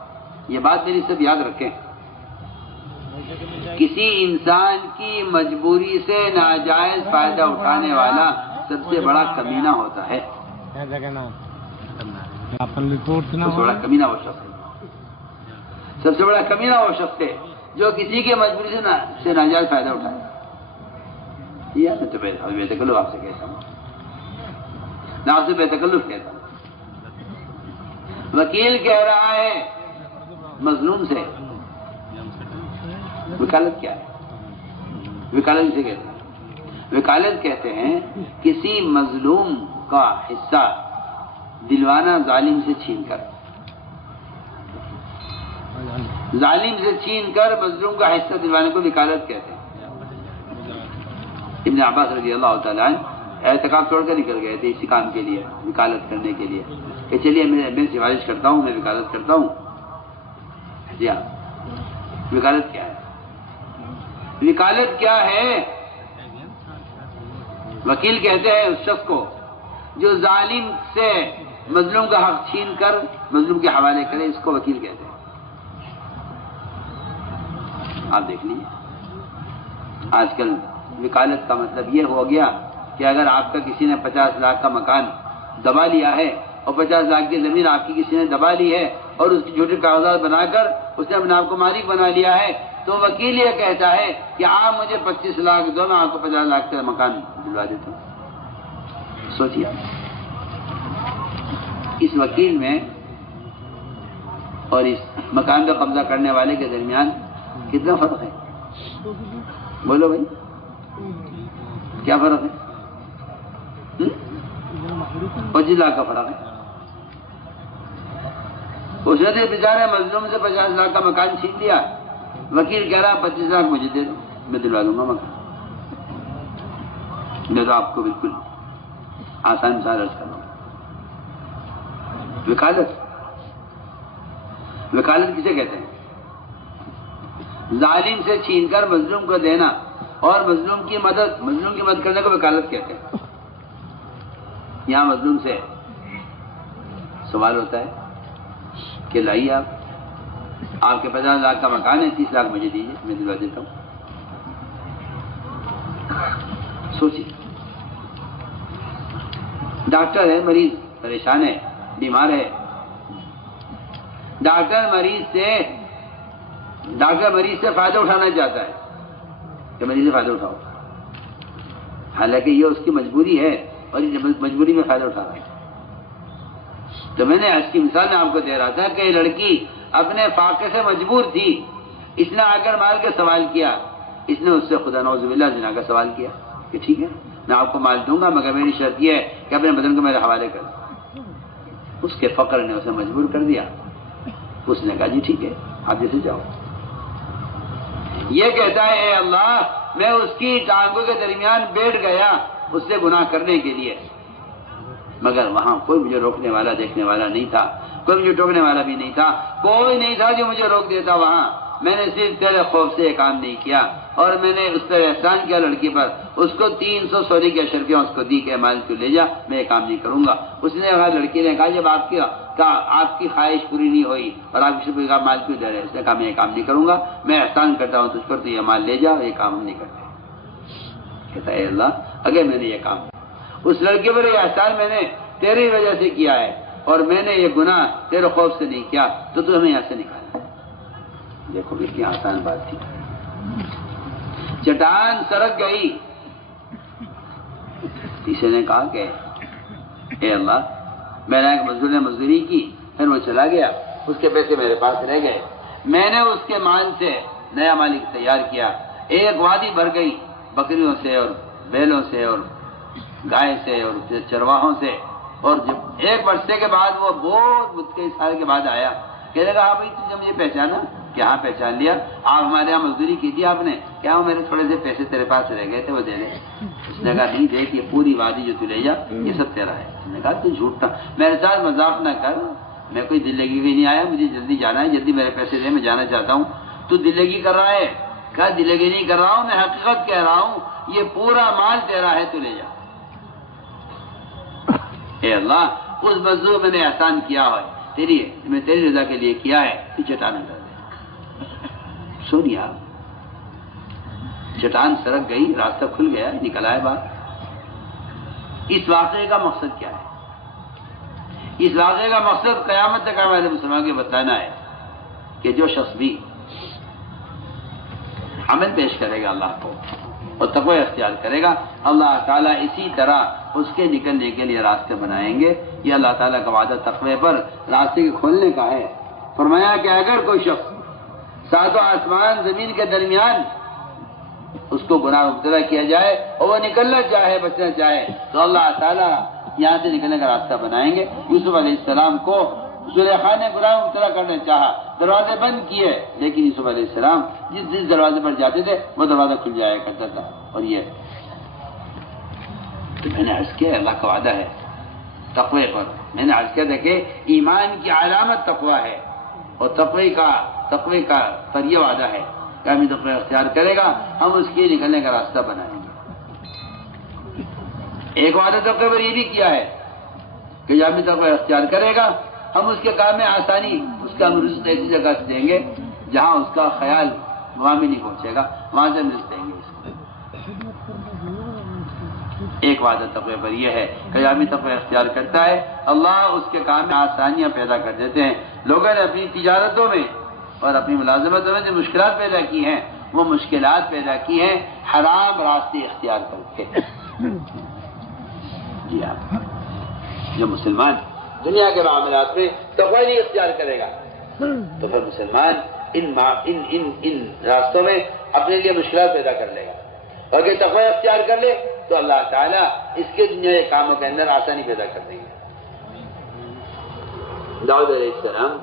یہ بات میری سب یاد رکھیں، کسی انسان کی مجبوری سے ناجائز فائدہ اٹھانے والا سب سے بڑا کمینہ ہوتا ہے۔ سب سے بڑا کمینہ وہ شخص ہے، سب سے بڑا کمینہ وہ شخص ہے جو کسی کی مجبوری سے ناجائز فائدہ اٹھائے۔ یہ میں تو بے تکلف آپ سے کہتا ہوں، نہ آپ سے بے تکلف کہتا ہوں۔ وکیل کہہ رہا ہے مظلوم سے، وکالت کیا ہے؟ وکالت اسے کہتے ہیں، وکالت کہتے ہیں کسی مظلوم کا حصہ دلوانا ظالم سے چھین کر، ظالم سے چھین کر مظلوم کا حصہ دلوانے کو وکالت کہتے ہیں۔ ابن عباس رضی اللہ تعالیٰ عنہ اعتکاف چھوڑ کر نکل گئے تھے اسی کام کے لیے، وکالت کرنے کے لیے، کہ چلیے میں سفارش کرتا ہوں، میں وکالت کرتا ہوں۔ جی ہاں، وکالت کیا ہے؟ وکالت کیا ہے؟ وکیل کہتے ہیں اس شخص کو جو ظالم سے مظلوم کا حق چھین کر مظلوم کے حوالے کرے، اس کو وکیل کہتے ہیں۔ آپ دیکھ لیجیے آج کل وکالت کا مطلب یہ ہو گیا کہ اگر آپ کا کسی نے 50 لاکھ کا مکان دبا لیا ہے اور 50 لاکھ کی زمین آپ کی کسی نے دبا لی ہے اور اس کی جھوٹے کاغذات بنا کر اس نے اپنے آپ کو مالک بنا لیا ہے، تو وکیل یہ کہتا ہے کہ آپ مجھے 25 لاکھ دو، میں آپ کو 50 لاکھ کا مکان دلوا دیتا ہوں۔ سوچیے اس وکیل میں اور اس مکان کا قبضہ کرنے والے کے درمیان کتنا فرق ہے؟ بولو بھائی، کیا فرق ہے؟ 25 لاکھ کا فرق ہے۔ اس نے بیچارے مظلوم سے 50 لاکھ کا مکان چھین لیا، وکیل کہہ رہا 25 لاکھ مجھے دے دو، میں دلوا دوں گا مکان۔ میں تو آپ کو بالکل آسان مثال عرض کر رہا ہوں۔ وکالت کسے کہتے ہیں؟ ظالم سے چھین کر مظلوم کو دینا اور مظلوم کی مدد کرنے کو وکالت کہتے ہیں۔ یہاں مظلوم سے سوال ہوتا ہے کہ لائیے آپ کے 50 لاکھ کا مکان ہے، 30 لاکھ مجھے دیجیے، میں دلوا دیتا ہوں۔ سوچیے، ڈاکٹر ہے، مریض پریشان ہے، بیمار ہے، ڈاکٹر مریض سے فائدہ اٹھانا چاہتا ہے کہ مریض سے فائدہ اٹھاؤ، حالانکہ یہ اس کی مجبوری ہے اور یہ مجبوری میں فائدہ اٹھا رہا ہے۔ تو میں نے آج کی مثال میں آپ کو دے رہا تھا کہ یہ لڑکی اپنے فاقے سے مجبور تھی، اس نے آ کر مال کا سوال کیا، اس نے اس سے خدا نعوذ باللہ زنا کا سوال کیا کہ ٹھیک ہے میں آپ کو مال دوں گا مگر میری شرط یہ ہے کہ اپنے بدن کو میرے حوالے کر دیں۔ اس کے فقر نے اسے مجبور کر دیا، اس نے کہا جی ٹھیک ہے آپ جیسے جاؤ۔ یہ کہتا ہے اے اللہ میں اس کی ٹانگوں کے درمیان بیٹھ گیا اس سے گناہ کرنے کے لیے، مگر وہاں کوئی مجھے روکنے والا دیکھنے والا نہیں تھا، کوئی مجھے ٹوکنے والا بھی نہیں تھا، کوئی نہیں تھا جو مجھے روک دیتا وہاں۔ میں نے صرف تیرے خوف سے یہ کام نہیں کیا، اور میں نے اس پر احسان کیا لڑکی پر، اس کو 300 سونے کی اشرفیاں اس کو دی کہ مال تو لے جا، میں یہ کام نہیں کروں گا۔ اس نے کہا، لڑکی نے کہا جب آپ کی خواہش پوری نہیں ہوئی اور آپ کسی کا مال کیوں دے رہے؟ اس نے کہا میں یہ کام نہیں کروں گا، میں احسان کرتا ہوں تجھ پر، تو یہ مال لے جا، یہ کام ہم نہیں کرتے۔ کہتا ہے اللہ اگر میں نے یہ کام اس لڑکے پر یہ احسان میں نے تیری وجہ سے کیا ہے اور میں نے یہ گناہ تیرے خوف سے نہیں کیا تو تو ہمیں یہاں سے نکالا۔ دیکھو کتنی آسان بات تھی، چٹان سرک گئی۔ کسی نے کہا کہ اے اللہ میں نے ایک مزدور نے مزدوری کی، پھر وہ چلا گیا، اس کے پیسے میرے پاس رہ گئے، میں نے اس کے مال سے نیا مالک تیار کیا، ایک وادی بھر گئی بکریوں سے اور بیلوں سے اور گائے سے اور چرواہوں سے، اور جب ایک برسے کے بعد وہ بہت کئی سال کے بعد آیا، کہنے لگا بھائی تم جب یہ پہچانا کہ ہاں پہچان لیا، آپ ہمارے یہاں مزدوری کی تھی آپ نے، کیا وہ میرے تھوڑے سے پیسے تیرے پاس رہ گئے تھے وہ دے دے؟ اس نے کہا نہیں دیکھ یہ پوری وادی جو تو لے جا یہ سب تیرا ہے۔ اس نے کہا تو جھوٹا میرے ساتھ مذاق نہ کر، میں کوئی دل لگی بھی نہیں آیا، مجھے جلدی جانا ہے، جلدی میرے پیسے دے میں جانا چاہتا ہوں۔ تو دل لگی کر رہا ہے؟ کہا دل لگی نہیں کر رہا ہوں، میں حقیقت کہہ رہا ہوں، یہ پورا مال تیرا ہے تو لے جا۔ اے اللہ اس مزدور میں نے احسان کیا ہے میں تیری رضا کے لیے کیا ہے، تو چٹان کر دے۔ سنیا چٹان سرک گئی، راستہ کھل گیا، نکل آئے بات۔ اس واقعے کا مقصد کیا ہے؟ اس واقعے کا مقصد قیامت تک ہمارے مسلمان کے بتانا ہے کہ جو شخص بھی عمل پیش کرے گا اللہ کو اور تقوی اختیار کرے گا، اللہ تعالیٰ اسی طرح اس کے نکلنے کے لیے راستے بنائیں گے۔ یہ اللہ تعالیٰ کا وعدہ تقوی پر راستے کے کھولنے کا ہے۔ فرمایا کہ اگر کوئی شخص ساتوں آسمان زمین کے درمیان اس کو گناہ مبتلا کیا جائے اور وہ نکلنا چاہے، بچنا چاہے، تو اللہ تعالیٰ یہاں سے نکلنے کا راستہ بنائیں گے۔ یوسف علیہ السلام کو زلیخا نے گناہ مبتلا کرنا چاہا، دروازے بند کیے، لیکن یوسف علیہ السلام جس دروازے پر جاتے تھے وہ دروازہ کھل جایا کرتا تھا۔ اور یہ تو میں نے عرض کیا اللہ کا وعدہ ہے تقوی پر، میں نے عرض کیا دیکھے ایمان کی علامت تقوی ہے، اور تقوی کا پر یہ وعدہ ہے کہ ہم تقوی اختیار کرے گا ہم اس کے نکلنے کا راستہ بنائیں گے۔ ایک وعدہ تقوی پر یہ بھی کیا ہے کہ جب بھی تقوی اختیار کرے گا ہم اس کے کام میں آسانی، اس کا ہم رزق ایسی جگہ سے دیں گے جہاں اس کا خیال وہاں بھی نہیں پہنچے گا، وہاں سے ہم رزق دیں گے اس کو۔ ایک وعدہ تقوی پر یہ ہے کہ آدمی تقوی اختیار کرتا ہے اللہ اس کے کام میں آسانیاں پیدا کر دیتے ہیں۔ لوگوں نے اپنی تجارتوں میں اور اپنی ملازمتوں میں جو مشکلات پیدا کی ہیں وہ مشکلات پیدا کی ہیں حرام راستے اختیار کر کے۔ جی ہاں، جو مسلمان دنیا کے معاملات میں تقوی نہیں اختیار کرے گا تو پھر مسلمان ان راستوں میں اپنے لیے مشکلات پیدا کر لے گا، اور اگر تقوی اختیار کر لے تو اللہ تعالیٰ اس کے دنیا کے کاموں کے اندر آسانی پیدا کر دیں گے۔ داؤد علیہ السلام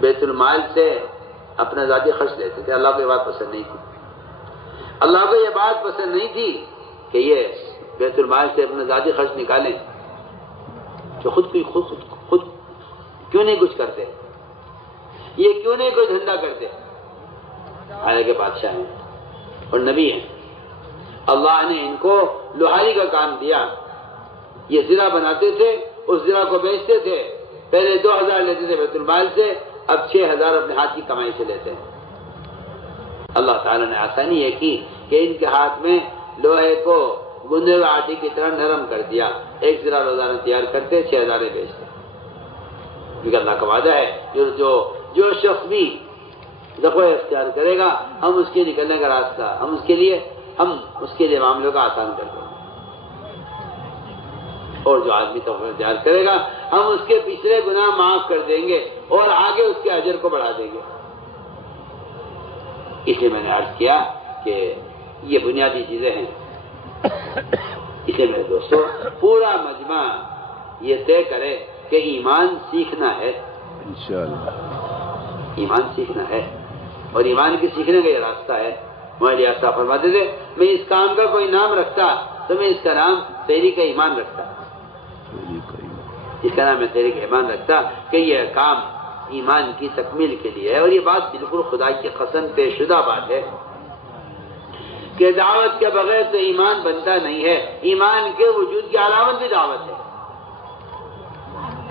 بیت المال سے اپنا ذاتی خرچ لیتے تھے، اللہ کو یہ بات پسند نہیں تھی، اللہ کو یہ بات پسند نہیں تھی کہ یہ بیت المال سے اپنا ذاتی خرچ نکالیں، کہ خود کیوں نہیں کچھ کرتے، یہ کیوں نہیں کوئی دھندا کرتے، حالانکہ بادشاہ ہیں، اور نبی ہیں. اللہ نے ان کو لوہاری کا کام دیا. یہ زرہ بناتے تھے، اس زرہ کو بیچتے تھے. پہلے 2000 لیتے تھے بیت المال سے، اب 6000 اپنے ہاتھ کی کمائی سے لیتے ہیں. اللہ تعالیٰ نے آسانی یہ کی کہ ان کے ہاتھ میں لوہے کو گندے ہوئے آٹے کی طرح نرم کر دیا. ایک زرہ روزانہ تیار کرتے، 6000 بیچتے. کیونکہ اللہ کا وعدہ ہے جو شخص بھی تقوی اختیار کرے گا، ہم اس کے نکلنے کا راستہ ہم اس کے لیے معاملوں کا آسان کر دیں گے. اور جو آدمی تقوی اختیار کرے گا، ہم اس کے پچھلے گناہ معاف کر دیں گے اور آگے اس کے اجر کو بڑھا دیں گے. اس لیے میں نے عرض کیا کہ یہ بنیادی چیزیں ہیں. اس لیے میرے دوستو، پورا مجمع یہ طے کرے کہ ایمان سیکھنا ہے. انشاءاللہ ایمان سیکھنا ہے، اور ایمان کے سیکھنے کا یہ راستہ ہے. ہمارے صاحب فرماتے تھے میں اس کام کا کوئی نام رکھتا تو میں اس کا نام تحریک ایمان رکھتا. اس کا نام میں تحریک ایمان رکھتا کہ یہ کام ایمان کی تکمیل کے لیے ہے. اور یہ بات بالکل خدا کی قسم طے شدہ بات ہے کہ دعوت کے بغیر تو ایمان بنتا نہیں ہے. ایمان کے وجود کی علامت بھی دعوت ہے.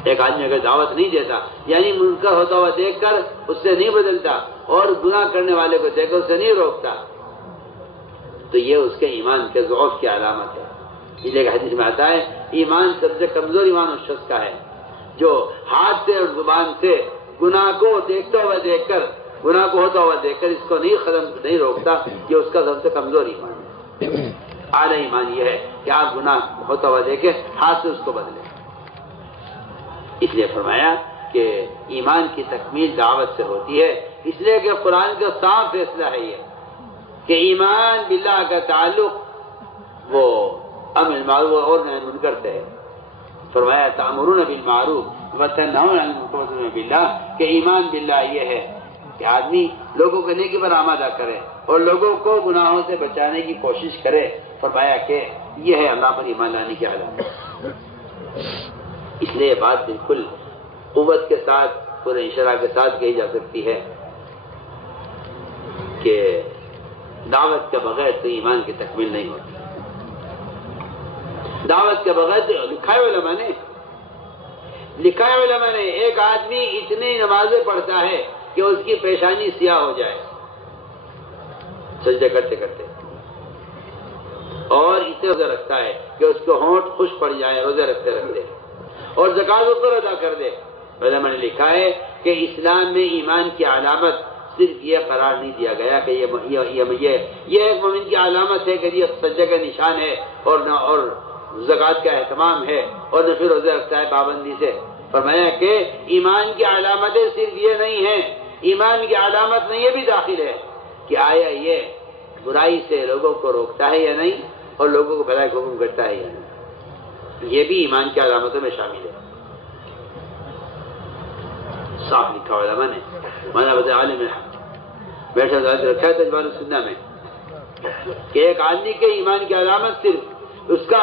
ایک آدمی اگر دعوت نہیں دیتا، یعنی منکر ہوتا ہوا دیکھ کر اس سے نہیں بدلتا اور گناہ کرنے والے کو دیکھ کر اسے نہیں روکتا، تو یہ اس کے ایمان کے ضعف کی علامت ہے. اس لیے حدیث میں آتا ہے ایمان سب سے کمزور ایمان اس شخص کا ہے جو ہاتھ سے اور زبان سے گناہ کو دیکھتا ہوا دیکھ کر، گناہ کو ہوتا ہوا دیکھ کر اس کو نہیں روکتا. یہ اس کا سب سے کمزور ایمان ہے. اعلیٰ ایمان یہ ہے کہ آپ گناہ ہوتا ہوا دیکھیں، ہاتھ سے اس کو بدلیں. اس لیے فرمایا کہ ایمان کی تکمیل دعوت سے ہوتی ہے. اس لیے کہ قرآن کا صاف فیصلہ ہے یہ کہ ایمان باللہ کا تعلق وہ امر معروف اور نہی منکر سے ہے. فرمایا تأمرون بالمعروف وتنہون عن المنکر باللہ، کہ ایمان باللہ یہ ہے کہ آدمی لوگوں کو نیکی پر آمادہ کرے اور لوگوں کو گناہوں سے بچانے کی کوشش کرے. فرمایا کہ یہ ہے اللہ پر ایمان لانے کی علامت. اس لیے یہ بات بالکل قوت کے ساتھ، پورے انشراح کے ساتھ کہی جا سکتی ہے کہ دعوت کے بغیر تو ایمان کی تکمیل نہیں ہوتی. دعوت کے بغیر تو لکھا ہے علماء نے ایک آدمی اتنی نمازیں پڑھتا ہے کہ اس کی پیشانی سیاہ ہو جائے سجدے کرتے کرتے، اور اسے روزہ رکھتا ہے کہ اس کو ہونٹ خشک پڑ جائے روزے رکھتے رکھتے، اور زکات اس پر ادا کر دے. علماء نے لکھا ہے کہ اسلام میں ایمان کی علامت صرف یہ قرار نہیں دیا گیا کہ یہ ایک مومن کی علامت ہے کہ یہ سجدے کا نشان ہے اور زکات کا اہتمام ہے اور نفل روزے رکھتا ہے پابندی سے. فرمایا کہ ایمان کی علامتیں صرف یہ نہیں ہیں، ایمان کی علامت میں یہ بھی داخل ہے کہ آیا یہ برائی سے لوگوں کو روکتا ہے یا نہیں، اور لوگوں کو بھلائی کا حکم کرتا ہے یا نہیں. یہ بھی ایمان کی علامتوں میں شامل ہے. صاف لکھا علماء نے. مولانا بدر عالم بیٹھا رکھا ہے تجوال السنہ میں کہ ایک آدمی کے ایمان کی علامت صرف اس کا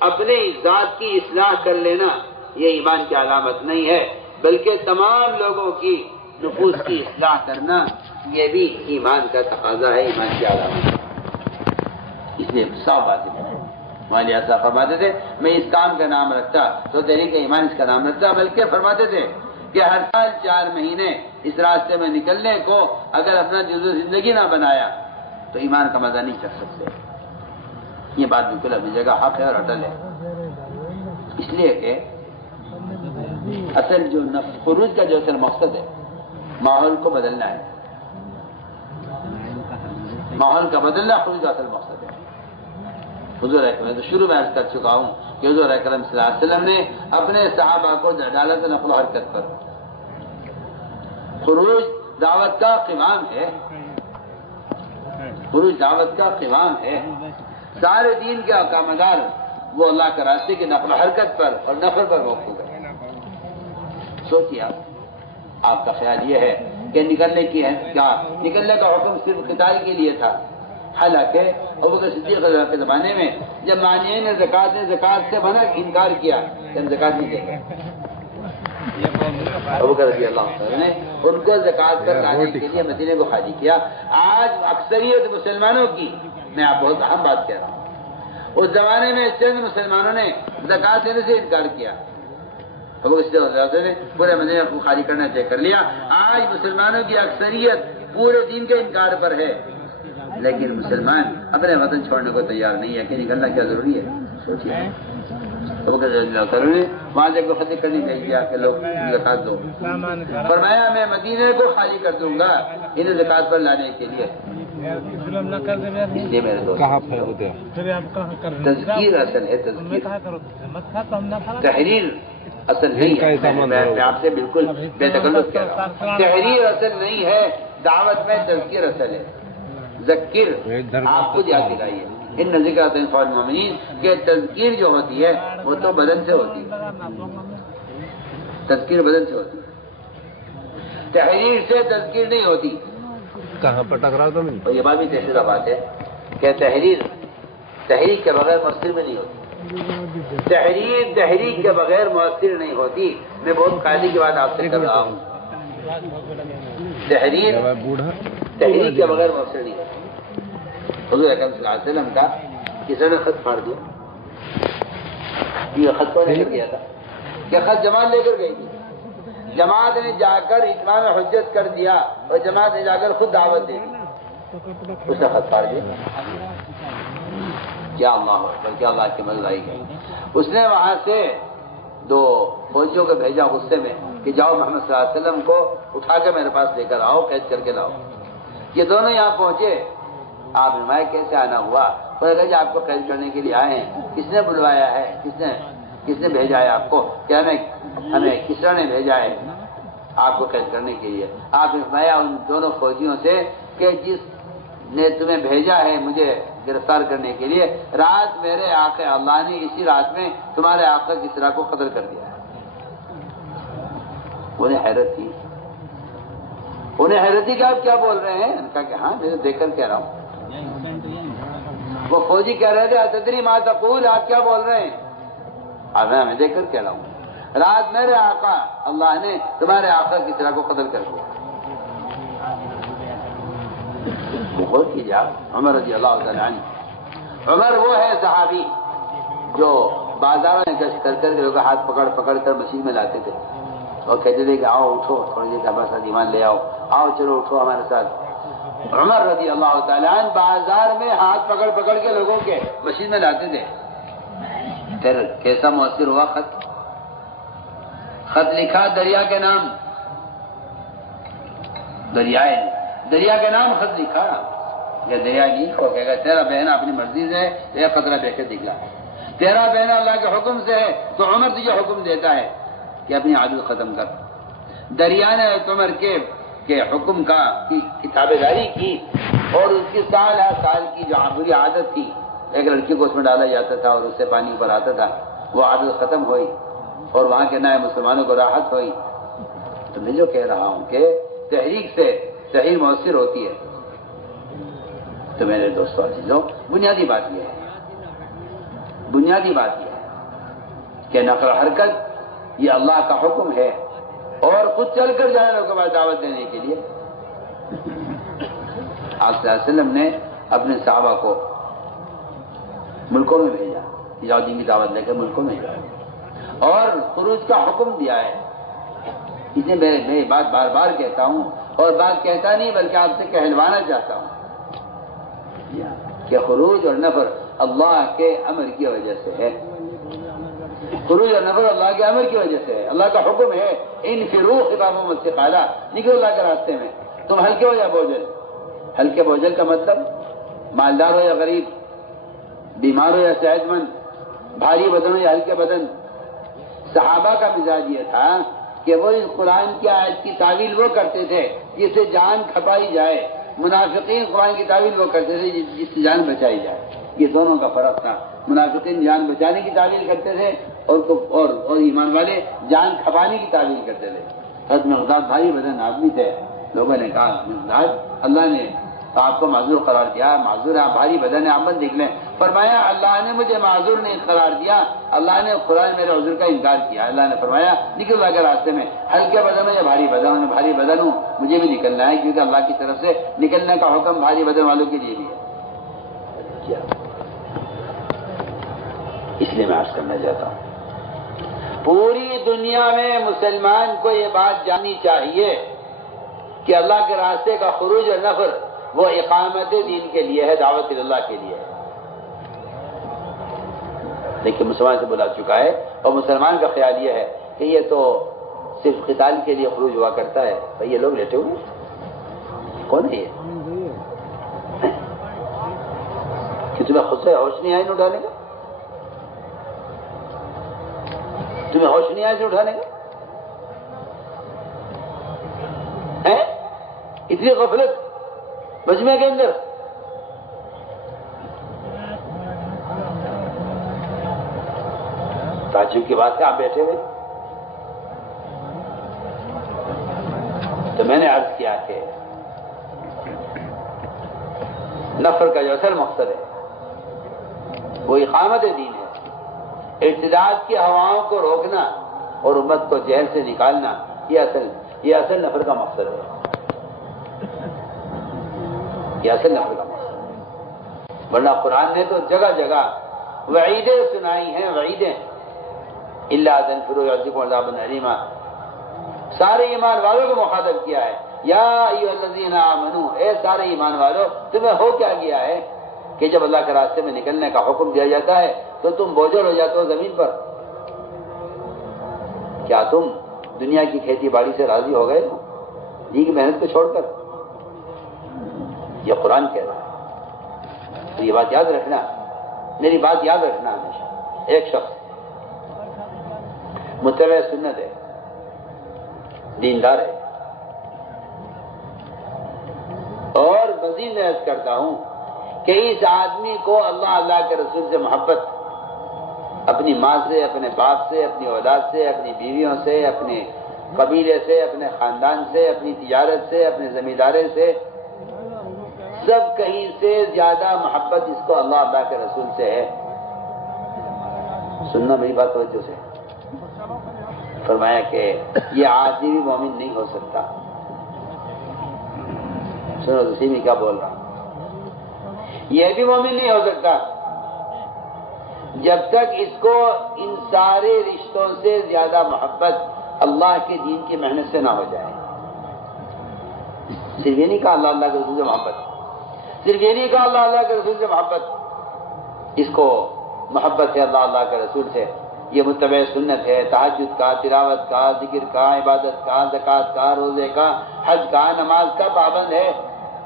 اپنے ذات کی اصلاح کر لینا یہ ایمان کی علامت نہیں ہے، بلکہ تمام لوگوں کی نفوس کی اصلاح کرنا یہ بھی ایمان کا تقاضا ہے، ایمان کی علامت ہے. اس لیے صاف بات ہے. ہمارے ایسا فرماتے تھے میں اس کام کا نام رکھتا تو تحریک ایمان اس کا نام رکھتا، بلکہ فرماتے تھے کہ ہر سال 4 مہینے اس راستے میں نکلنے کو اگر اپنا جزو زندگی نہ بنایا تو ایمان کا مزہ نہیں چکھ سکتے. یہ بات بالکل اپنی جگہ حق ہے اور اٹل ہے. اس لیے کہ اصل جو خروج کا جو اصل مقصد ہے ماحول کو بدلنا ہے. ماحول کا بدلنا خروج کا اصل مقصد ہے. حضور اکرم تو شروع میں عرض کر چکا ہوں کہ حضور اکرم صلی اللہ علیہ وسلم نے اپنے صحابہ کو ڈالا تھا نقل و حرکت پر. خروج دعوت کا قوام ہے، خروج دعوت کا قوام ہے. سارے دین کا مدار وہ اللہ کے راستے کی نقل و حرکت پر اور نفر پر موقوف ہے. سوچیے آپ کا خیال یہ ہے کہ نکلنے کا حکم صرف قتال کے لیے تھا، حالانکہ ابوبکر صدیق رضی اللہ عنہ کے زمانے میں جب مانعین نے زکات سے منع انکار کیا کہ ہم زکات نہیں دیں گے، ابو بکر رضی اللہ عنہ نے ان کو زکوٰۃ پر لانے کے لیے مدینے کو خالی کیا. آج اکثریت مسلمانوں کی، میں آپ بہت اہم بات کہہ رہا ہوں، اس زمانے میں چند مسلمانوں نے زکوٰۃ دینے سے انکار کیا، ابو بکر نے پورے مدینے کو خالی کرنا طے کر لیا. آج مسلمانوں کی اکثریت پورے دین کے انکار پر ہے، لیکن مسلمان اپنے وطن چھوڑنے کو تیار نہیں ہے کہ نکلنا کیا ضروری ہے. سوچیے ابو بکر رضی اللہ عنہ نے وہاں سے فتح کرنے کے لیے کہ لوگ زکوٰۃ دو، فرمایا میں مدینے کو خالی کر دوں گا انہیں زکوٰۃ پر لانے کے لیے. اس لیے میرے دوست تذکیر اصل ہے، تحریر اصل نہیں ہے. میں آپ سے بالکل بے تکلف کہہ رہا ہوں، تحریر اصل نہیں ہے، دعوت میں تذکیر اصل ہے. ذکر آپ خود یاد دلائیے ان ذکر تنفع المؤمنین کہ تذکیر جو ہوتی ہے وہ تو بدن سے ہوتی ہے، تذکیر بدن سے ہوتی ہے، تحریر سے تذکیر نہیں ہوتی. کہاں پر ٹکراؤ تو نہیں. اور یہ بات بھی تحریر بات ہے کہ تحریر کے بغیر مؤثر میں نہیں ہوتی. تحریر کے بغیر مؤثر نہیں ہوتی. میں بہت قاعدے کی بات آپ سے کر رہا ہوں، تحریر کے بغیر مؤثر نہیں ہوتی. حضور اکرم صلی اللہ علیہ وسلم کا کسی نے خط پھاڑ دیا، یہ خط کو نہیں کیا تھا کہ خط جماعت لے کر گئی تھی، جماعت نے جا کر اتمام حجت کر دیا اور جماعت نے جا کر خود دعوت دے دی، اس نے خط پھاڑ دیا. کیا اللہ اکبر، کیا اللہ کی مدد آئی گئی. اس نے وہاں سے 2 فوجیوں کو بھیجا غصے میں کہ جاؤ محمد صلی اللہ علیہ وسلم کو اٹھا کے میرے پاس لے کر آؤ، قید کر کے لاؤ. یہ دونوں یہاں پہنچے. آپ نمائے کیسے آنا ہوا؟ جی آپ کو قید کرنے کے لیے آئے ہیں. کس نے بلوایا ہے؟ کس نے بھیجا ہے آپ کو؟ کہ ہمیں کسرا نے بھیجا ہے آپ کو قید کرنے کے لیے. آپ نے فرمایا ان دونوں فوجیوں سے کہ جس نے تمہیں بھیجا ہے مجھے گرفتار کرنے کے لیے، رات میرے آقا اللہ نے اسی رات میں تمہارے آقا کسرا کو قتل کر دیا ہے. انہیں حیرت تھی کہ آپ کیا بول رہے ہیں؟ ان کا کہ ہاں میں دیکھ کر کہہ رہا ہوں. وہ فوجی کہہ رہے تھے اتدری ما تقول، آپ کیا بول رہے ہیں؟ اب میں دیکھ کر کہہ رہا ہوں رات میرے آقا اللہ نے تمہارے آقا کی طرح کو قتل کر دیا. غور کیجیے آپ. عمر رضی اللہ تعالی عنہ، عمر وہ ہے صحابی جو بازاروں میں گشت کر کر کے لوگ ہاتھ پکڑ پکڑ کر مسجد میں لاتے تھے اور کہتے تھے کہ آؤ اٹھو، تھوڑی دیر ہمارے ساتھ ایمان لے آؤ، آؤ چلو اٹھو ہمارے ساتھ. عمر رضی اللہ تعالیٰ عنہ بازار میں ہاتھ پکڑ پکڑ کے لوگوں کے مسجد میں لاتے تھے. پھر کیسا مؤثر ہوا خط لکھا دریا کے نام، دریا کے نام خط لکھا. یہ دریا نہیں کھو کہے گا تیرا بہن اپنی مرضی سے ایک قطرہ بہ کے دکھلا ہے، تیرا بہن اللہ کے حکم سے ہے، تو عمر تجھے حکم دیتا ہے کہ اپنی عادت ختم کر. دریا نے عمر کے حکم کا کتابیں داری کی اور اس کی سال کی جو بری عادت تھی، ایک لڑکی کو اس میں ڈالا جاتا تھا اور اس سے پانی اوپر آتا تھا، وہ عادت ختم ہوئی اور وہاں کے نئے مسلمانوں کو راحت ہوئی. تو میں جو کہہ رہا ہوں کہ تحریک سے تحریر مؤثر ہوتی ہے. تو میرے دوستوں عزیزوں، بنیادی بات یہ ہے کہ نقل و حرکت یہ اللہ کا حکم ہے اور خود چل کر جانے لوگوں کے بعد دعوت دینے کے لیے. آپ صلی اللہ علیہ وسلم نے اپنے صحابہ کو ملکوں میں بھیجا، یہودی کی دعوت لے کر ملکوں میں جاؤ اور خروج کا حکم دیا ہے. اسے میں بات بار بار کہتا ہوں اور بات کہتا نہیں بلکہ آپ سے کہلوانا چاہتا ہوں کہ خروج اور نفر اللہ کے امر کی وجہ سے ہے. خروج اور نفر اللہ کے امر کی وجہ سے ہے. اللہ کا حکم ہے انفروا خفافا وثقالا، نکلو اللہ کے راستے میں، تم ہلکے ہو یا بوجھل. ہلکے بوجھل کا مطلب مالدار ہو یا غریب، بیمار ہو یا صحت مند، بھاری بدن ہو یا ہلکے بدن. صحابہ کا مزاج یہ تھا کہ وہ اس قرآن کی آیت کی تعویل وہ کرتے تھے جس سے جان کھپائی جائے. منافقین قرآن کی تعویل وہ کرتے تھے جس سے جان بچائی جائے. یہ دونوں کا فرق تھا. منافقین جان بچانے کی تعویل کرتے تھے اور ایمان والے جان کھپانے کی تعویل کرتے تھے. حضرت مقداد بھاری بدن آدمی تھے. لوگوں نے کہا مقداد اللہ نے آپ کو معذور قرار دیا، معذور ہے، آپ بھاری بدن ہے، آپ مت نکلیں. فرمایا اللہ نے مجھے معذور نہیں قرار دیا، اللہ نے قرآن میرے عذر کا انکار کیا۔ اللہ نے فرمایا نکل جا کے راستے میں، ہلکے بدن ہو یا بھاری بدن ہو، میں بھاری بدن ہوں، مجھے بھی نکلنا ہے، کیونکہ اللہ کی طرف سے نکلنے کا حکم بھاری بدن والوں کے لیے بھی ہے۔ کیا اس لیے میں عرض کرنا چاہتا ہوں، پوری دنیا میں مسلمان کو یہ بات جاننی چاہیے کہ اللہ کے راستے کا خروج اور نفر وہ اقامت دین کے لیے ہے، دعوت اللہ کے لیے ہے، لیکن مسلمان سے بلا چکا ہے، اور مسلمان کا خیال یہ ہے کہ یہ تو صرف قتال کے لیے خروج ہوا کرتا ہے۔ بھائی یہ لوگ لیٹے ہوئے کون ہے یہ؟ کہ تمہیں خود سے ہوش نہیں آئی نہ اٹھانے کا؟ تمہیں ہوش نہیں آئی سے اٹھانے کا ہے؟ اتنی غفلت مجمع کے اندر۔ تعجب کی بات ہے، آپ بیٹھے ہوئے تو میں نے عرض کیا کہ نفر کا جو اصل مقصد ہے وہ اقامت دین ہے، ارتداد کی ہواؤں کو روکنا اور امت کو جہل سے نکالنا، یہ اصل نفر کا مقصد ہے، یہ اصل نفر کا مقصد ہے۔ ورنہ قرآن نے تو جگہ جگہ وعیدیں سنائی ہیں، وعیدیں، الا تنفروا يعذبكم عذابا الیما، سارے ایمان والوں کو مخاطب کیا ہے، یا ایھا الذین آمنوا، اے سارے ایمان والوں تمہیں ہو کیا گیا ہے کہ جب اللہ کے راستے میں نکلنے کا حکم دیا جاتا ہے تو تم بوجھل ہو جاتے ہو زمین پر؟ کیا تم دنیا کی کھیتی باڑی سے راضی ہو گئے جی کی محنت کو چھوڑ کر؟ یہ قرآن کہہ رہا ہے، تو یہ بات یاد رکھنا، میری بات یاد رکھنا ہمیشہ۔ ایک شخص متبع سنت ہے، دیندار ہے، اور مزید میں عرض کرتا ہوں کہ اس آدمی کو اللہ کے رسول سے محبت، اپنی ماں سے، اپنے باپ سے، اپنی اولاد سے، اپنی بیویوں سے، اپنے قبیلے سے، اپنے خاندان سے، اپنی تجارت سے، اپنے زمیندارے سے، سب کہیں سے زیادہ محبت اس کو اللہ کے رسول سے ہے۔ سننا میری بات توجہ سے۔ فرمایا کہ یہ آدمی بھی مومن نہیں ہو سکتا، سنو اسی میں کیا بول رہا ہوں، یہ بھی مومن نہیں ہو سکتا جب تک اس کو ان سارے رشتوں سے زیادہ محبت اللہ کے دین کی محنت سے نہ ہو جائے۔ صرف یہ نہیں کہا اللہ کے رسول سے محبت، صرف یہ نہیں کہا اللہ کے رسول سے محبت، اس کو محبت ہے اللہ کے رسول سے، یہ متبع سنت ہے، تہجد کا، تلاوت کا، ذکر کا، عبادت کا، زکوٰۃ کا، روزے کا، حج کا، نماز کا پابند ہے،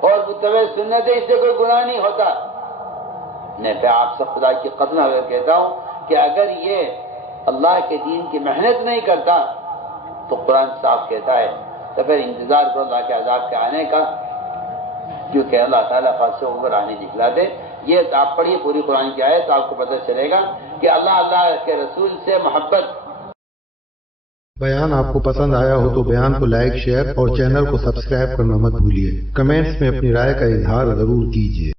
اور متبع سنت ہے، اس سے کوئی گناہ نہیں ہوتا۔ میں آپ سے خدا کی قسم کہتا ہوں کہ اگر یہ اللہ کے دین کی محنت نہیں کرتا تو قرآن صاف کہتا ہے تو پھر انتظار کرو اللہ کے عذاب کے آنے کا، جو کہ اللہ تعالیٰ خاص سے اوپر آنے دکھلا دے۔ یہ آپ پڑھیے پوری قرآن کی آیت تو آپ کو پتہ چلے گا کہ اللہ کے رسول سے محبت۔ بیان آپ کو پسند آیا ہو تو بیان کو لائک، شیئر اور چینل کو سبسکرائب کرنا مت بھولیے۔ کمنٹس میں اپنی رائے کا اظہار ضرور کیجیے۔